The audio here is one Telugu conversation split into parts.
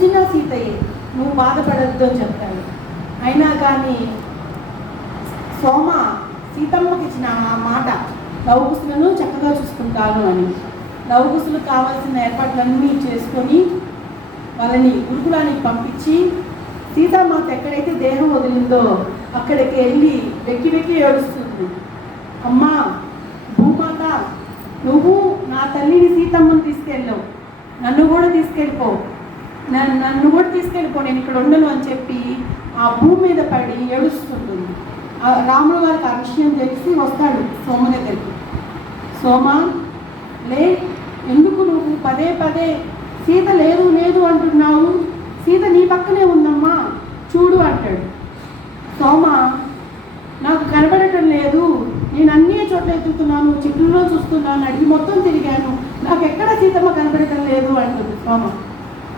చిన్న సీతయ్యే, నువ్వు బాధపడద్దు అని చెప్తాడు. అయినా కానీ సోమ సీతమ్మకి ఇచ్చిన ఆ మాట, లవకుశులను చక్కగా చూసుకుంటాను అని. లవకుశులకు కావాల్సిన ఏర్పాట్లన్నీ చేసుకొని వాళ్ళని గురుకులానికి పంపించి సీతామాత ఎక్కడైతే దేహం వదిలిందో అక్కడికి వెళ్ళి వెక్కి వెక్కి ఏడుస్తుంది. అమ్మా భూమాత, నువ్వు నా తల్లిని సీతమ్మను తీసుకెళ్ళావు, నన్ను కూడా తీసుకెళ్ళిపో, నన్ను కూడా తీసుకెళ్ళిపో, నేను ఇక్కడ ఉండను అని చెప్పి ఆ భూమి మీద పడి ఏడుస్తుంది. రాముడు గారికి ఆ విషయం తెలిసి వస్తాడు సోమ దగ్గరికి. సోమ లే, ఎందుకు నువ్వు పదే పదే సీత లేదు లేదు అంటున్నావు, సీత నీ పక్కనే ఉందమ్మా చూడు అంటాడు. సోమ నాకు కనబడటం లేదు, నేను అన్ని చోట్ల ఎత్తుతున్నాను, చెట్లలో చూస్తున్నాను, అడిగి మొత్తం తిరిగాను, నాకు ఎక్కడ సీతమ్మ కనబడటం లేదు అంటుంది సోమ.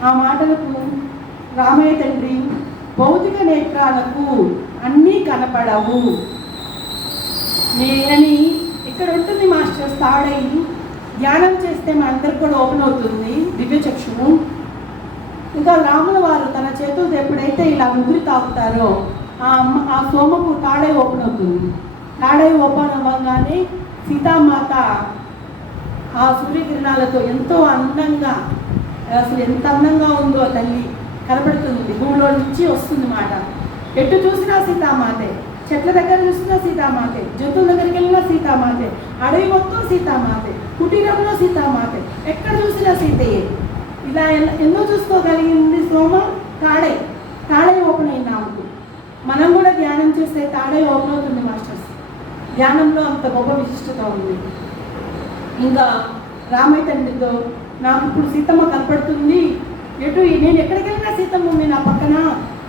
ఆ మాటలకు రామయ్య తండ్రి, భౌతిక నేత్రాలకు అన్నీ కనపడవు అని ఇక్కడ ఉంటుంది మాస్టర్. తాడై ధ్యానం చేస్తే మా అందరికి కూడా ఓపెన్ అవుతుంది దివ్యచక్షువు. ఇంకా రాముల వారు తన చేతులతో ఎప్పుడైతే ఇలా ముగ్గురు తాగుతారో ఆ సోమకు తాడై ఓపెన్ అవుతుంది. తాడై ఓపెన్ అవ్వగానే సీతామాత ఆ సూర్యకిరణాలతో ఎంతో అందంగా, అసలు ఎంత అందంగా ఉందో తల్లి కనబడుతుంది. భూమిలో నుంచి వస్తుంది మాట. ఎటు చూసినా సీతామాతే, చెట్ల దగ్గర చూసినా సీతామాతే, జంతువుల దగ్గరికి వెళ్ళినా సీతామాతే, అడవి మొత్తం సీతామాతే, కుటీరంలో సీతామాతే, ఎక్కడ చూసినా సీతయ్యే. ఇలా ఎన్నో చూసుకోగలిగింది సోమ. తాడై ఓపెన్ అయింది ఆమెకు. మనం కూడా ధ్యానం చేస్తే తాడై ఓపెన్ అవుతుంది మాస్టర్స్. ధ్యానంలో అంత గొప్ప విశిష్టత ఉంది. ఇంకా రామయ్య తండ్రితో, నాకు ఇప్పుడు సీతమ్మ కనపడుతుంది, నేను ఎక్కడికి వెళ్ళినా సీతమ్మ ఉంది నా పక్కన,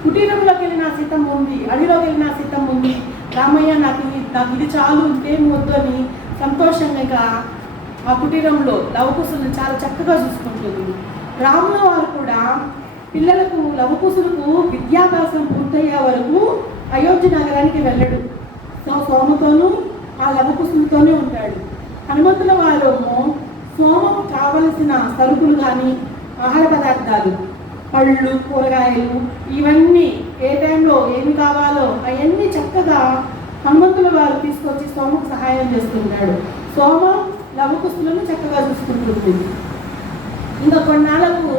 కుటీరంలోకి వెళ్ళినా సీతమ్మ ఉంది, అడవిలోకి వెళ్ళినా సీతమ్మ ఉంది, రామయ్య నాకు ఇది చాలు, ఇంకేం వద్దు అని సంతోషంగా ఆ కుటీరంలో లవకుశులను చాలా చక్కగా చూసుకుంటుంది. రాముల వారు కూడా పిల్లలకు, లవకుశులకు విద్యాభ్యాసం పూర్తయ్యే వరకు అయోధ్య నగరానికి వెళ్ళడు. సోమతోనూ ఆ లవకుశులతోనే ఉంటాడు. హనుమంతుల వారేమో సోమకు కావలసిన సరుకులు కానీ ఆహార పదార్థాలు, పళ్ళు, కూరగాయలు, ఇవన్నీ ఏ టైంలో ఏమి కావాలో అవన్నీ చక్కగా హనుమంతుల వారు తీసుకొచ్చి సోమకు సహాయం చేస్తుంటాడు. సోమ లవకుశులను చక్కగా చూసుకుంటుంది. ఇంకా కొన్నాళ్ళకు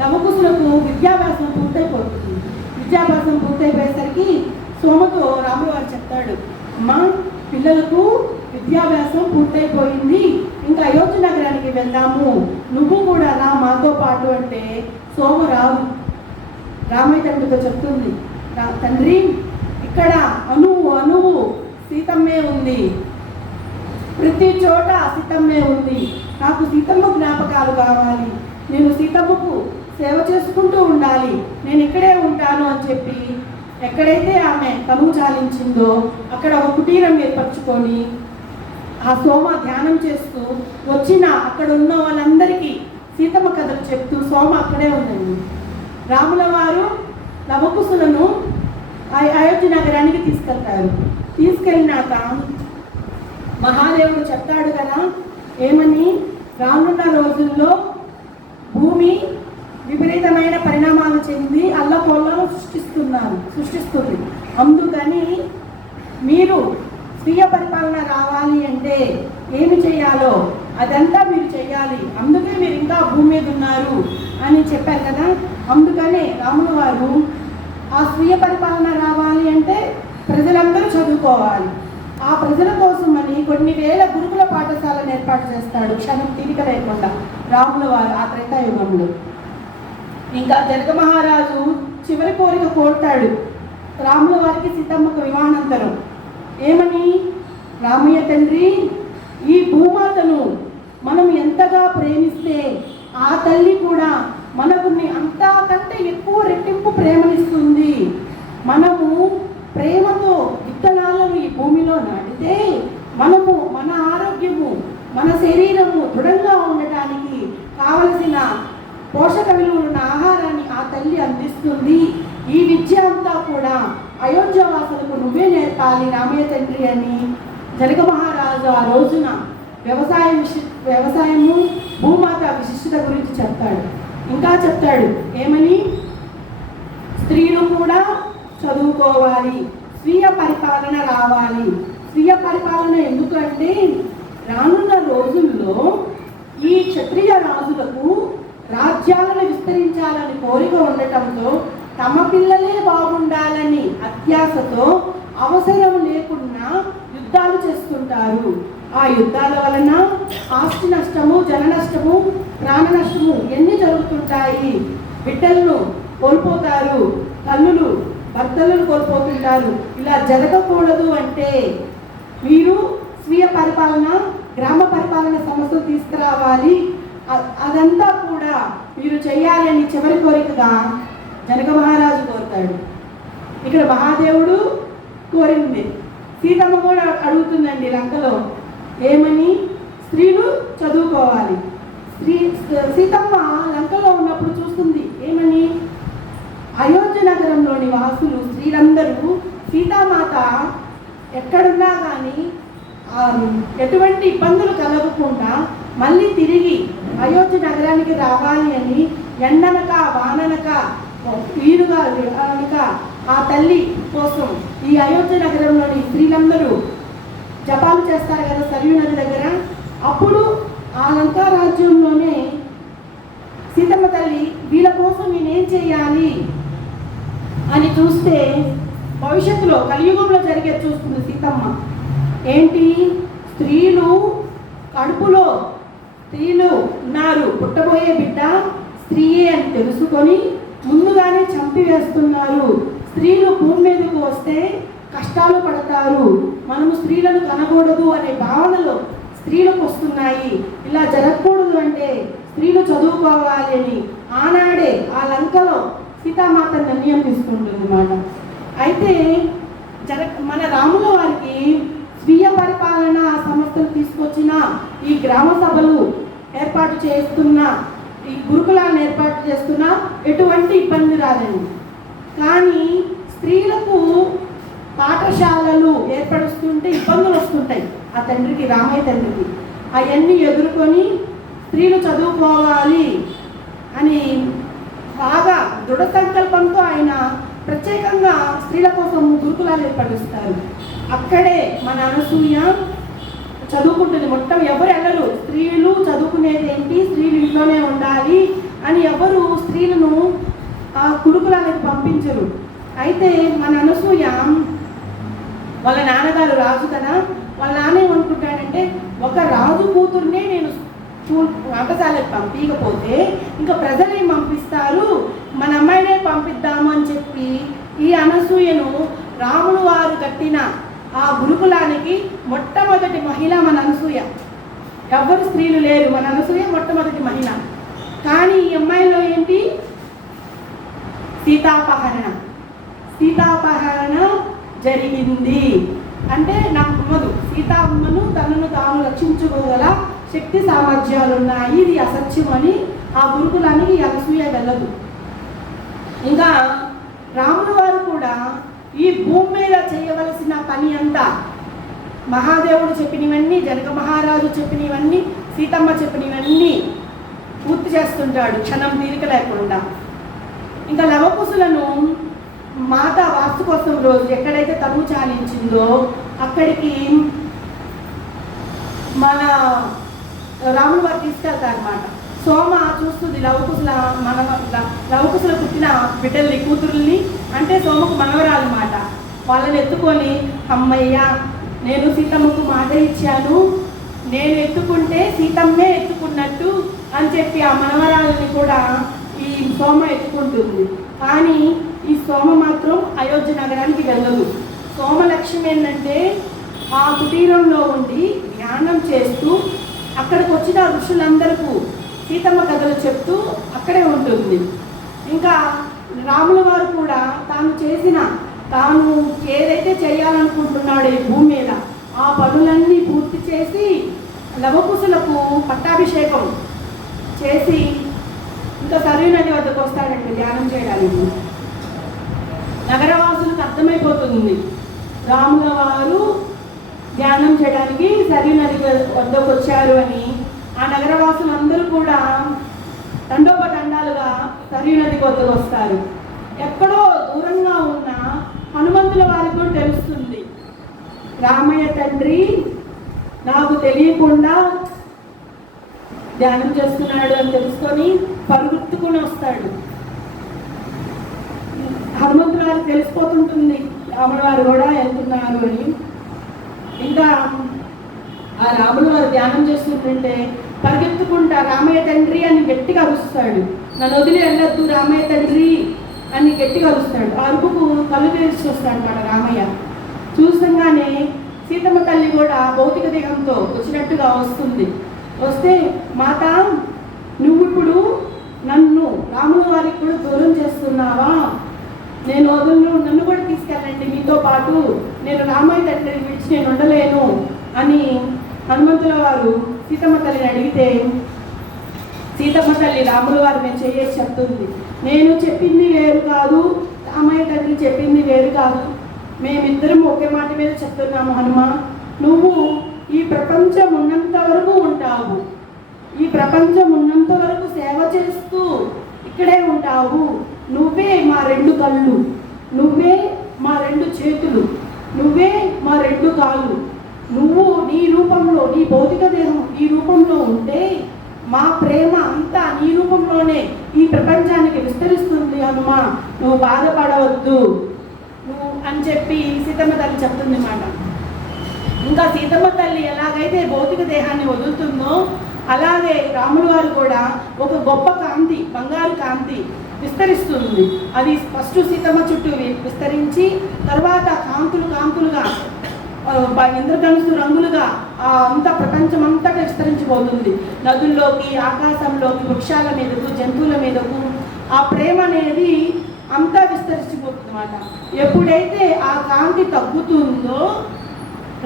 లవకుశులకు విద్యాభ్యాసం పూర్తయిపోతుంది. విద్యాభ్యాసం పూర్తయిపోయేసరికి సోమతో రాముల వారు చెప్తాడు, అమ్మా పిల్లలకు విద్యాభ్యాసం పూర్తయిపోయింది, ఇంకా అయోధ్య నగరానికి వెళ్దాము, నువ్వు కూడా రా మాతో పాటు అంటే సోమ రాదు. రామయ్య తండ్రితో చెప్తుంది, తండ్రి ఇక్కడ అణువు సీతమ్మే ఉంది, ప్రతి చోట సీతమ్మే ఉంది, నాకు సీతమ్మ జ్ఞాపకాలు కావాలి, నేను సీతమ్మకు సేవ చేసుకుంటూ ఉండాలి, నేను ఇక్కడే ఉంటాను అని చెప్పి ఎక్కడైతే ఆమె తనువు చాలించిందో అక్కడ ఒక కుటీరం ఏర్పరచుకొని ఆ సోమ ధ్యానం చేస్తూ వచ్చిన అక్కడ ఉన్న వాళ్ళందరికీ సీతమ్మ కథలు చెప్తూ సోమ అక్కడే ఉందండి. రాముల వారు లవకుశులను అయోధ్య నగరానికి తీసుకెళ్తారు. తీసుకెళ్ళినాక మహాదేవుడు చెప్తాడు కదా, ఏమని, రానున్న రోజుల్లో భూమి విపరీతమైన పరిణామాలు చెంది అల్లకొల్లను సృష్టిస్తుంది. అందుకని మీరు స్వీయ పరిపాలన రావాలి అంటే ఏమి చేయాలో అదంతా మీరు చేయాలి, అందుకే మీరు ఇంకా భూమి మీద ఉన్నారు అని చెప్పారు కదా. అందుకనే రాముల వారు ఆ స్వీయ పరిపాలన రావాలి అంటే ప్రజలందరూ చదువుకోవాలి. ఆ ప్రజల కోసం అని కొన్ని వేల గురుకుల పాఠశాలను ఏర్పాటు చేస్తాడు క్షణం తీరిక లేకుండా రాముల వారు ఆ త్రేతాయుగంలో. ఇంకా జనక మహారాజు చివరి కోరిక కోరుతాడు రాముల వారికి సీతమ్మకు వివాహానంతరం. ఏమని, రామయ్య తండ్రి, ఈ భూమాతను మనం ఎంతగా ప్రేమిస్తే ఆ తల్లి కూడా మనకు అంతకంటే ఎక్కువ రెట్టింపు ప్రేమనిస్తుంది. మనము ప్రేమతో విత్తనాలను ఈ భూమిలో నాటితే మనము మన ఆరోగ్యము, మన శరీరము దృఢంగా ఉండటానికి కావలసిన పోషక విలువలున్న ఆహారాన్ని ఆ తల్లి అందిస్తుంది. ఈ విద్య అంతా కూడా అయోధ్యవాసులకు నువ్వే నేర్పాలి రామయ్య తండ్రి అని జనక మహారాజు ఆ రోజున వ్యవసాయము భూమాత విశిష్టత గురించి చెప్తాడు. ఇంకా చెప్తాడు ఏమని, స్త్రీలు కూడా చదువుకోవాలి, స్వీయ పరిపాలన రావాలి. స్వీయ పరిపాలన ఎందుకంటే రానున్న రోజుల్లో ఈ క్షత్రియ రాజులకు రాజ్యాలను విస్తరించాలని కోరిక ఉండటంతో తమ పిల్లలే బాగుండాలని అత్యాశతో అవసరం లేకుండా యుద్ధాలు చేస్తుంటారు. ఆ యుద్ధాల వలన ఆస్తి నష్టము, జన నష్టము, ప్రాణ నష్టము ఎన్ని జరుగుతుంటాయి. బిడ్డలను కోల్పోతారు, తల్లులు భర్తలను కోల్పోతుంటారు. ఇలా జరగకూడదు అంటే మీరు స్వీయ పరిపాలన, గ్రామ పరిపాలన సంస్థలు తీసుకురావాలి. అదంతా కూడా మీరు చేయాలి అని చివరి కోరికగా జనక మహారాజు కోరుతాడు. ఇక్కడ మహాదేవుడు కోరింది, సీతమ్మ కూడా అడుగుతుందండి లంకలో ఏమని, స్త్రీలు చదువుకోవాలి. సీతమ్మ లంకలో ఉన్నప్పుడు చూస్తుంది ఏమని, అయోధ్య నగరంలోని వాసులు స్త్రీలందరూ సీతామాత ఎక్కడున్నా కానీ ఎటువంటి ఇబ్బందులు కలగకుండా మళ్ళీ తిరిగి అయోధ్య నగరానికి రావాలి అని ఎండనక వాననక వీరుగా అనక ఆ తల్లి కోసం ఈ అయోధ్య నగరంలోని స్త్రీలందరూ జపాలు చేస్తారు కదా సరియు నది దగ్గర. అప్పుడు ఆ లంకా రాజ్యంలోనే సీతమ్మ తల్లి వీళ్ళ కోసం నేనేం చేయాలి అని చూస్తే భవిష్యత్తులో కలియుగంలో జరిగేది చూస్తుంది సీతమ్మ. ఏంటి, స్త్రీలు కడుపులో స్త్రీలు ఉన్నారు, పుట్టబోయే బిడ్డ స్త్రీయే అని తెలుసుకొని ముందుగానే చంపివేస్తున్నారు. స్త్రీలు భూమి మీదకు వస్తే కష్టాలు పడతారు, మనము స్త్రీలను కనకూడదు అనే భావనలు స్త్రీలకు వస్తున్నాయి. ఇలా జరగకూడదు అంటే స్త్రీలు చదువుకోవాలి అని ఆనాడే ఆ లంకలో సీతామాత నిర్ణయం తీసుకుంటుంది అన్నమాట. అయితే మన రాముల వారికి స్వీయ పరిపాలన సంస్థలు తీసుకొచ్చిన ఈ గ్రామ సభలు ఏర్పాటు చేస్తున్న, ఈ గురుకులాలను ఏర్పాటు చేస్తున్న ఎటువంటి ఇబ్బంది రాదండి. కానీ స్త్రీలకు పాఠశాలలు ఏర్పరుస్తుంటే ఇబ్బందులు వస్తుంటాయి ఆ తండ్రికి, రామయ్య తండ్రికి. అవన్నీ ఎదుర్కొని స్త్రీలు చదువుకోవాలి అని బాగా దృఢ సంకల్పంతో ఆయన ప్రత్యేకంగా స్త్రీల కోసం గురుకులాలు ఏర్పరుస్తారు. అక్కడే మన అనసూయ చదువుకుంటుంది. మొత్తం ఎవరు వెళ్ళరు, స్త్రీలు చదువుకునేది ఏంటి, స్త్రీలు ఇంట్లోనే ఉండాలి అని ఎవరు స్త్రీలను ఆ గురుకులాలకు పంపించరు. అయితే మన అనసూయ వాళ్ళ నాన్నగారు రాజు కదా, వాళ్ళ నాన్న ఏమనుకుంటాడంటే ఒక రాజు కూతుర్నే నేను పాఠశాలకు పంపించకపోతే ఇంకా ప్రజలు ఏం పంపిస్తారు, మన అమ్మాయినే పంపిద్దాము అని చెప్పి ఈ అనసూయను రాముడు వారు కట్టిన ఆ గురుకులానికి మొట్టమొదటి మహిళ మన అనసూయ. ఎవ్వరు స్త్రీలు లేరు, మన అనసూయ మొట్టమొదటి మహిళ. కానీ ఈ అమ్మాయిలో ఏంటి, సీతాపహరణ జరిగింది. అంటే నమ్మదు, సీతా అమ్మను తనను తాను రక్షించుకోగల శక్తి సామర్థ్యాలు ఉన్నాయి, ఇది అసత్యం అని ఆ గురుకులానికి అనసూయ వెళ్ళదు. ఇంకా రాముడు వారు కూడా ఈ భూమి మీద చేయవలసిన పని అంతా మహాదేవుడు చెప్పినవన్నీ, జనక మహారాజు చెప్పినవన్నీ, సీతమ్మ చెప్పినవన్నీ పూర్తి చేస్తుంటాడు క్షణం తీరిక లేకుండా. ఇంకా లవకుశులను మాత వాస్తు కోసం రోజు ఎక్కడైతే తనువు చాలించిందో అక్కడికి మన రాముడు వారు తీసుకెళ్తారు అన్నమాట. సోమ చూస్తుంది లవకుశుల పుట్టిన బిడ్డల్ని, కూతురుల్ని, అంటే సోమకు మనవరాలన్నమాట. వాళ్ళని ఎత్తుకొని అమ్మయ్య నేను సీతమ్మకు మాట ఇచ్చాను, నేను ఎత్తుకుంటే సీతమ్మే ఎత్తుకున్నట్టు అని చెప్పి ఆ మనవరాలని కూడా ఈ సోమ ఎత్తుకుంటుంది. కానీ ఈ సోమ మాత్రం అయోధ్య నగరానికి వెళ్ళదు. సోమ లక్ష్యం ఏంటంటే ఆ కుటీరంలో ఉండి ధ్యానం చేస్తూ అక్కడికి వచ్చిన ఋషులందరికీ సీతమ్మ కథలు చెప్తూ అక్కడే ఉంటుంది. ఇంకా రాముల వారు కూడా తాను ఏదైతే చేయాలనుకుంటున్నాడో ఈ భూమి మీద ఆ పనులన్నీ పూర్తి చేసి లవకుశులకు పట్టాభిషేకం చేసి ఇంకా సరియు నది వద్దకు వస్తాడండి ధ్యానం చేయడానికి. నగరవాసులకు అర్థమైపోతుంది రాముల వారు ధ్యానం చేయడానికి సరియు నది వద్దకు వచ్చారు అని. ఆ నగరవాసులందరూ కూడా దండోపదండాలు విధాలుగా సరియు నదికి వద్దకు వస్తారు. ఎక్కడో దూరంగా ఉన్న హనుమంతుల వారికి కూడా తెలుస్తుంది, రామయ్య తండ్రి నాకు తెలియకుండా ధ్యానం చేస్తున్నాడు అని తెలుసుకొని పరుగుత్తుకుని వస్తాడు. హనుమంతుల వారికి తెలిసిపోతుంటుంది రాముల వారు కూడా వెళ్తున్నారు అని. ఇంకా ఆ రాముల వారు ధ్యానం చేస్తుంటే పరిగెత్తుకుంటా రామయ్య తండ్రి అని గట్టిగా అరుస్తాడు. నన్ను వదిలి వెళ్ళొద్దు రామయ్య తండ్రి అని గట్టిగా అరుస్తాడు. ఆ అరుపుకు కళ్ళు తెరిచి వస్తాడు అన్నమాట రామయ్య. చూసంగానే సీతమ్మ తల్లి కూడా భౌతిక దేహంతో వచ్చినట్టుగా వస్తుంది. వస్తే మాత నువ్వు ఇప్పుడు నన్ను రాముల వారికి కూడా దూరం చేస్తున్నావా, నేను వదులు, నన్ను కూడా తీసుకెళ్ళండి మీతో పాటు, నేను రామయ్య తండ్రిని విడిచి నేను ఉండలేను అని హనుమంతుల వారు సీతమ్మ తల్లిని అడిగితే సీతమ్మ తల్లి రాముల వారు నేను చేసి చెప్తుంది, నేను చెప్పింది వేరు కాదు, రామయ్య తండ్రి చెప్పింది వేరు కాదు, మేమిద్దరం ఒకే మాట మీద చెప్తున్నాము హనుమ. నువ్వు ఈ ప్రపంచం ఉన్నంత వరకు ఉంటావు, ఈ ప్రపంచం ఉన్నంత వరకు సేవ చేస్తూ ఇక్కడే ఉంటావు. నువ్వే మా రెండు కళ్ళు, నువ్వే మా రెండు చేతులు, నువ్వే మా రెండు కాళ్ళు. నువ్వు నీ రూపంలో, నీ భౌతిక దేహం ఈ రూపంలో ఉంటే మా ప్రేమ అంతా నీ రూపంలోనే ఈ ప్రపంచానికి విస్తరిస్తుంది హనుమ, నువ్వు బాధపడవద్దు నువ్వు అని చెప్పి సీతమ్మ తల్లి చెప్తుంది అన్నమాట. ఇంకా సీతమ్మ తల్లి ఎలాగైతే భౌతిక దేహాన్ని వదులుతుందో అలాగే రాముల వారు కూడా ఒక గొప్ప కాంతి, బంగారు కాంతి విస్తరిస్తుంది. అది ఫస్ట్ సీతమ్మ చుట్టూ విస్తరించి తర్వాత కాంతులు కాంతులుగా ఇంద్రధనుసు రంగులుగా అంత ప్రపంచం అంతటా విస్తరించిపోతుంది. నదుల్లోకి, ఆకాశంలోకి, వృక్షాల మీదకు, జంతువుల మీదకు ఆ ప్రేమ అనేది అంతా విస్తరించిపోతుంది అన్నమాట. ఎప్పుడైతే ఆ కాంతి తగ్గుతుందో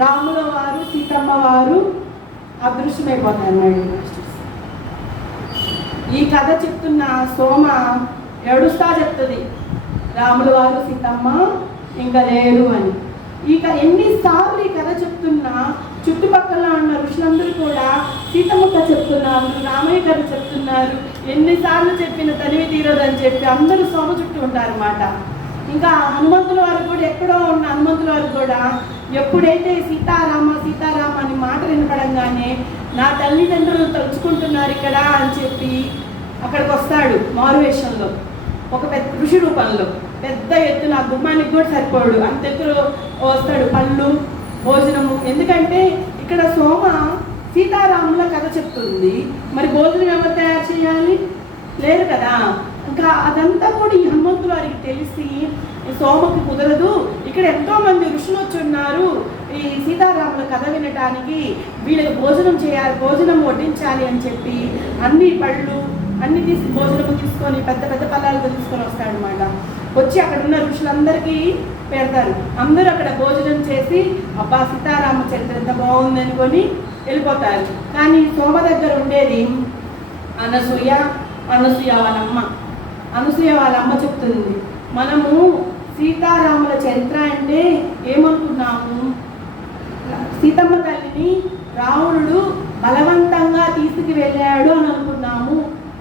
రాముల వారు సీతమ్మ వారు అదృశ్యమైపోతారు. ఈ కథ చెప్తున్న సోమ ఏడుస్తా చెప్తుంది రాముల వారు సీతమ్మ ఇంకా లేరు అని. ఇక ఎన్నిసార్లు ఈ కథ చెప్తున్నా చుట్టుపక్కల ఉన్న ఋషులందరూ కూడా సీతమ్మ కథ చెప్తున్నారు, రామయ్య కథ చెప్తున్నారు, ఎన్నిసార్లు చెప్పిన తనివి తీరదని చెప్పి అందరూ సోమ చుట్టూ ఉంటారన్నమాట. ఇంకా హనుమంతుల వారు కూడా ఎక్కడో ఉన్న హనుమంతుల వారు కూడా ఎప్పుడైతే సీతారామ సీతారామ అని మాట వినపడంగానే నా తల్లిదండ్రులు తలుచుకుంటున్నారు ఇక్కడ అని చెప్పి అక్కడికి వస్తాడు మారువేషంలో, ఒక పెద్ద ఋషి రూపంలో. పెద్ద ఎత్తున ఆ గుమ్మానికి కూడా సరిపోడు అంత ఎత్తులో వస్తాడు. పళ్ళు, భోజనము. ఎందుకంటే ఇక్కడ సోమ సీతారాముల కథ చెప్తుంది, మరి భోజనం ఎవరు తయారు చేయాలి, లేరు కదా. ఇంకా అదంతా కూడా ఈ హనుమంతుల వారికి తెలిసి సోమకి కుదరదు, ఇక్కడ ఎంతో మంది ఋషులు వచ్చి ఉన్నారు ఈ సీతారాముల కథ వినటానికి, వీళ్ళకి భోజనం చేయాలి, భోజనం వడ్డించాలి అని చెప్పి అన్ని పళ్ళు అన్ని భోజనం తీసుకొని పెద్ద పెద్ద పళ్ళాలతో తీసుకొని వస్తాడు అనమాట. వచ్చి అక్కడ ఉన్న ఋషులందరికీ పెడతారు. అందరూ అక్కడ భోజనం చేసి అబ్బా సీతారామ చరిత్ర ఎంత బాగుంది అనుకొని వెళ్ళిపోతారు. కానీ సోమ దగ్గర ఉండేది అనసూయ వాళ్ళమ్మ. అనసూయ వాళ్ళ అమ్మ చెప్తుంది, మనము సీతారాముల చరిత్ర అంటే ఏమనుకున్నాము, సీతమ్మ తల్లిని రావణుడు బలవంతంగా తీసుకు వెళ్ళాడు అని అనుకున్నాము.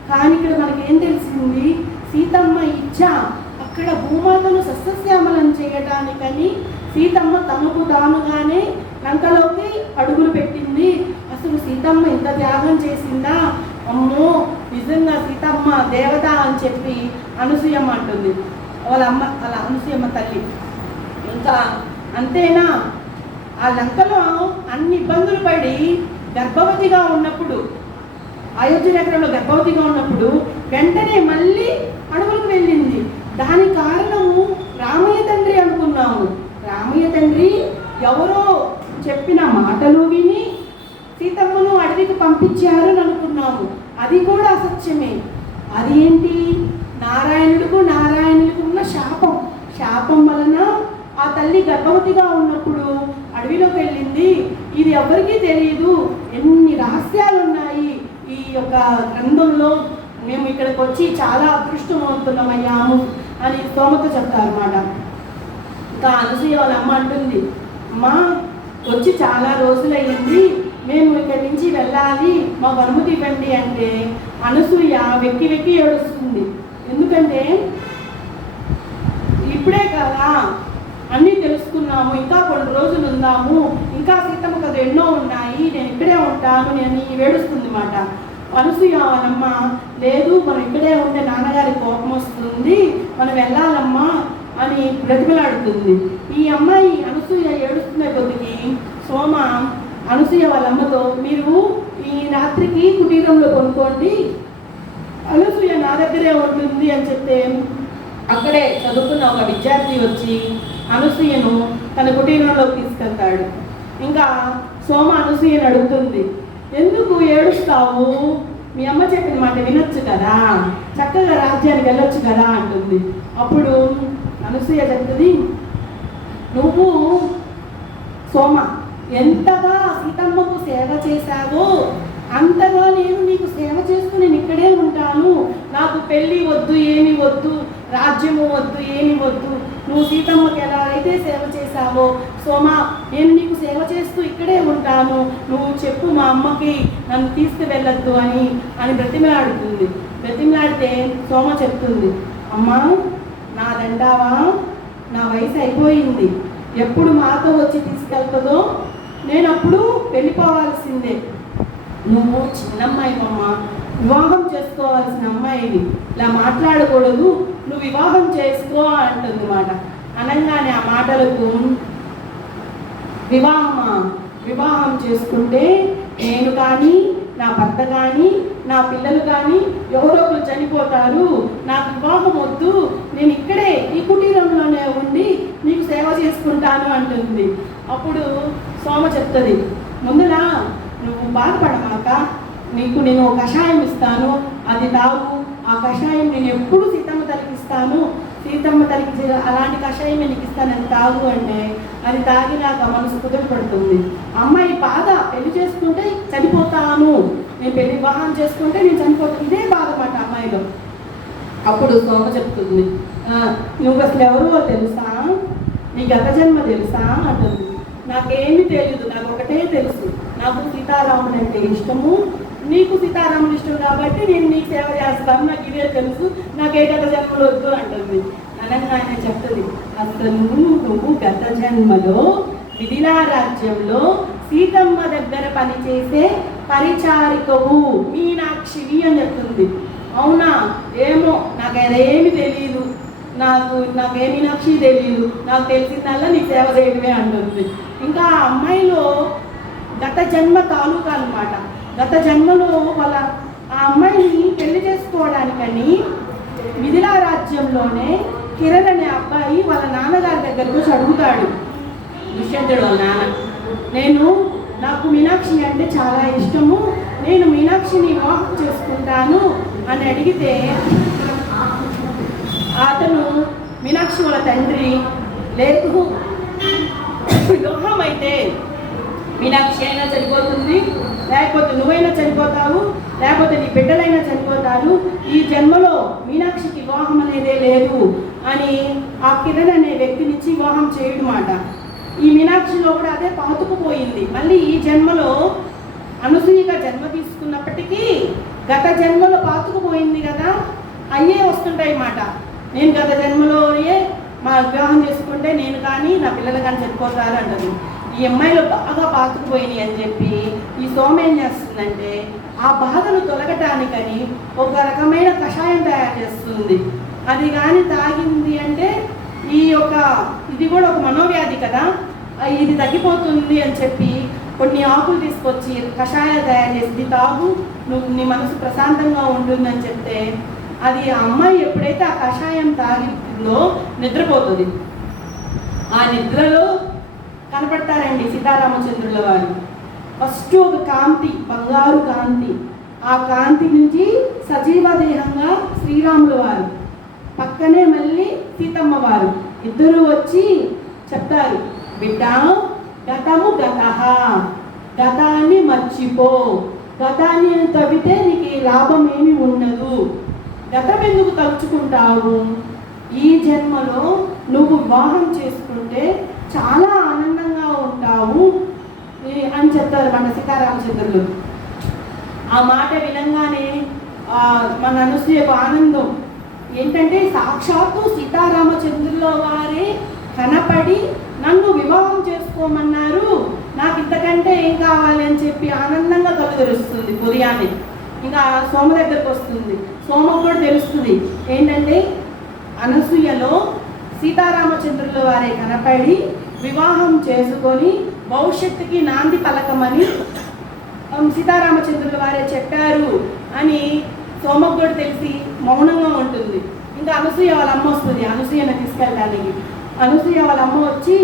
కానీ ఇక్కడ మనకేం తెలిసింది, సీతమ్మ ఇచ్చ అక్కడ భూమాతను సస్యశ్యామలం చేయటానికని సీతమ్మ తమకు తానుగానే లంకలోకి అడుగులు పెట్టింది. అసలు సీతమ్మ ఇంత త్యాగం చేసిందా, అమ్మో నిజంగా సీతమ్మ దేవత అని చెప్పి అనసూయమ్మ అంటుంది, వాళ్ళ అమ్మ అలా అనసూయమ్మ తల్లి. ఇంకా అంతేనా, ఆ లంకలో అన్ని ఇబ్బందులు పడి గర్భవతిగా ఉన్నప్పుడు, అయోధ్య నగరంలో గర్భవతిగా ఉన్నప్పుడు వెంటనే మళ్ళీ అడవులకు వెళ్ళింది. దాని కారణము రామయ్య తండ్రి అనుకున్నాము. రామయ్య తండ్రి ఎవరో చెప్పిన మాటలు విని సీతమ్మను అడవికి పంపించారు అని అనుకున్నాము. అది కూడా అసత్యమే. అది ఏంటి, నారాయణుడికి ఉన్న శాపం వలన ఆ తల్లి గర్భవతిగా ఉన్నప్పుడు అడవిలోకి వెళ్ళింది. ఇది ఎవరికీ తెలియదు. ఎన్ని రహస్యాలు ఉన్నాయి ఈ యొక్క గ్రంథంలో, మేము ఇక్కడికి వచ్చి చాలా అదృష్టమవుతున్నామయ్యాము అని స్తోమత చెప్తారన్నమాట. ఇంకా అనసూయ వాళ్ళ అమ్మ అంటుంది, అమ్మా వచ్చి చాలా రోజులయ్యింది, మేము ఇక్కడి నుంచి వెళ్ళాలి, మాకు అనుమతి ఇవ్వండి అంటే అనసూయ వెక్కి వెక్కి ఏడుస్తుంది. ఎందుకంటే ఇప్పుడే కదా అన్నీ తెలుసుకున్నాము, ఇంకా కొన్ని రోజులు ఉందాము, ఇంకా సీతమ్మ కథ ఎన్నో ఉన్నాయి, నేను ఇక్కడే ఉంటాను నేను ఏడుస్తుంది మాట. అనసూయ వాళ్ళమ్మ లేదు, మనం ఇక్కడే ఉంటే నాన్నగారి కోపం వస్తుంది, మనం వెళ్ళాలమ్మా అని బ్రతిమలాడుతుంది. ఈ అమ్మాయి అనసూయ ఏడుస్తున్న కొద్దికి సోమ అనసూయ వాళ్ళమ్మతో, మీరు ఈ రాత్రికి కుటీరంలో కొనుక్కోండి, అనసూయ నా దగ్గరే ఉంటుంది అని చెప్తే అక్కడే చదువుకున్న ఒక విద్యార్థి వచ్చి అనసూయను తన కుటీరంలోకి తీసుకెళ్తాడు. ఇంకా సోమ అనసూయను అడుగుతుంది, ఎందుకు ఏడుస్తావు, మీ అమ్మ చెప్పిన మాట వినొచ్చు కదా, చక్కగా రాజ్యానికి వెళ్ళొచ్చు కదా అంటుంది. అప్పుడు అనసూయ చెప్తుంది, నువ్వు సోమ ఎంతగా సీతమ్మకు సేవ చేశావో అంతగా నేను నీకు సేవ చేస్తూ నేను ఇక్కడే ఉంటాను, నాకు పెళ్ళి వద్దు, ఏమి వద్దు, రాజ్యము వద్దు, ఏమి వద్దు, నువ్వు సీతమ్మకి ఎలా అయితే సేవ చేశావో సోమ నేను నీకు సేవ చేస్తూ ఇక్కడే ఉంటాను, నువ్వు చెప్పు మా అమ్మకి నన్ను తీసుకువెళ్ళొద్దు అని బ్రతిమలాడుతుంది. బ్రతిమలాడితే సోమ చెప్తుంది, అమ్మా నాదంటావా, నా వయసు అయిపోయింది, ఎప్పుడు మాతో వచ్చి తీసుకెళ్తుందో నేను అప్పుడు వెళ్ళిపోవాల్సిందే, నువ్వు చిన్నమ్మాయి అమ్మ, వివాహం చేసుకోవాల్సిన అమ్మాయిని, ఇలా మాట్లాడకూడదు, నువ్వు వివాహం చేసుకో అంటుంది మాట. అనగానే ఆ మాటలకు వివాహం చేసుకుంటే నేను కానీ నా భర్త కానీ నా పిల్లలు కానీ ఎవరో ఒకరు చనిపోతారు, నాకు వివాహం వద్దు, నేను ఇక్కడే ఈ కుటీరంలోనే ఉండి నీకు సేవ చేసుకుంటాను అంటుంది. అప్పుడు సోమ చెప్తుంది, ముందులా నువ్వు బాధపడమాక, నీకు నేను కషాయం ఇస్తాను, అది తాగు, ఆ కషాయం నేను ఎప్పుడు సీతమ్మ తల్లికి ఇస్తాను, సీతమ్మ తల్లికి అలాంటి కషాయం నీకు ఇస్తానని తాగు అంటే అది తాగి నాకు మనసు కుదురుపడుతుంది. అమ్మాయి బాధ, పెళ్లి చేసుకుంటే చనిపోతాను, నేను పెళ్లి వివాహం చేసుకుంటే నేను చనిపోతాను, ఇదే బాధ మాట అమ్మాయిలో. అప్పుడు సోమ చెప్తుంది, నువ్వు అసలు ఎవరో తెలుసా, నీ గత జన్మ తెలుసా అంటుంది. నాకేమీ తెలియదు, నాకు ఒకటే తెలుసు, నాకు సీతారాముడు అంటే ఇష్టము, నీకు సీతారాముడు ఇష్టం కాబట్టి నేను నీకు సేవ చేస్తాను, నాకు ఇదే తెలుసు, నాకు ఏ గత జన్మలో వద్దు అంటుంది. అనగానే చెప్తుంది, అసలు నువ్వు గత జన్మలో మిథిలా రాజ్యంలో సీతమ్మ దగ్గర పనిచేసే పరిచారికవు మీనాక్షివి అని చెప్తుంది. అవునా, ఏమో నాకు అదేమి తెలియదు, నాకే మీనాక్షి తెలియదు, నాకు తెలిసిందల్లా నీ సేవ చేయడమే అంటుంది. ఇంకా ఆ అమ్మాయిలో గత జన్మ తాలూకా అనమాట. గత జన్మలో ఆ అమ్మాయిని పెళ్లి చేసుకోవడానికని మిథిలా రాజ్యంలోనే కిరణ్ అనే అబ్బాయి వాళ్ళ నాన్నగారి దగ్గరకు వచ్చి అడుగుతాడు. దుష్యంతుడు వాళ్ళ నాన్న, నాకు మీనాక్షి అంటే చాలా ఇష్టము, నేను మీనాక్షిని వివాహం చేసుకుంటాను అని అడిగితే అతను మీనాక్షి వాళ్ళ తండ్రి, లేదు వివాహం అయితే మీనాక్షి అయినా చనిపోతుంది, లేకపోతే నువ్వైనా చనిపోతావు, లేకపోతే నీ బిడ్డలైనా చనిపోతారు, ఈ జన్మలో మీనాక్షికి వివాహం అనేదే లేదు అని ఆ కిరణ్ అనే వ్యక్తినిచ్చి వివాహం చేయడం మాట. ఈ మీనాక్షిలో కూడా అదే పాతుకుపోయింది. మళ్ళీ ఈ జన్మలో అనసూయగా జన్మ తీసుకున్నప్పటికీ గత జన్మలో పాతుకుపోయింది కదా, అయ్యే వస్తుంటాయి మాట. నేను గత జన్మలోనే మా వివాహం చేసుకుంటే నేను కానీ నా పిల్లలు కానీ చనిపోతారు అంటది. ఈ అమ్మాయిలో బాగా పాతుకుపోయినాయి అని చెప్పి ఈ సోమ ఏం చేస్తుందంటే ఆ బాధను తొలగటానికని ఒక రకమైన కషాయం తయారు చేస్తుంది. అది కానీ తాగింది అంటే ఇది కూడా ఒక మనోవ్యాధి కదా, ఇది తగ్గిపోతుంది అని చెప్పి కొన్ని ఆకులు తీసుకొచ్చి కషాయాలు తయారు చేసి తాగు, నీ మనసు ప్రశాంతంగా ఉంటుందని చెప్తే అది ఆ అమ్మాయి ఎప్పుడైతే ఆ కషాయం తాగిందో నిద్రపోతుంది. ఆ నిద్రలో కనపడతారండి సీతారామచంద్రుల వారు. ఫస్ట్ ఒక కాంతి, బంగారు కాంతి, ఆ కాంతి నుంచి సజీవ దేహంగా శ్రీరాముల వారు, పక్కనే మళ్ళీ సీతమ్మ వారు ఇద్దరు వచ్చి చెప్తారు, బిడ్డ గతము గతః, గతాన్ని మర్చిపో, గతాన్ని తవ్వితే నీకు లాభం ఏమి ఉండదు, గతం ఎందుకు తలుచుకుంటావు, ఈ జన్మలో నువ్వు వివాహం చేసుకుంటే చాలా ఆనందంగా ఉంటావు, అని చెప్తారు మన సీతారామచంద్రులు. ఆ మాట వినంగానే మన అనసూయకు ఆనందం ఏంటంటే సాక్షాత్తు సీతారామచంద్రుల వారే కనపడి నన్ను వివాహం చేసుకోమన్నారు, నాకు ఇంతకంటే ఏం కావాలి అని చెప్పి ఆనందంగా కళ్ళు తెరుస్తుంది. ఉదయాన్నే ఇంకా సోమ దగ్గరకు వస్తుంది. సోమ కూడా తెలుస్తుంది ఏంటంటే అనసూయలో సీతారామచంద్రుల వారే కనపడి వివాహం చేసుకొని భవిష్యత్తుకి నాంది పలకమని సీతారామచంద్రుల వారే చెప్పారు అని సోమకు కూడా తెలిసి మౌనంగా ఉంటుంది. ఇంకా అనసూయ వాళ్ళ అమ్మ వస్తుంది అనసూయను తీసుకెళ్ళడానికి. అనసూయ వాళ్ళ అమ్మ వచ్చి,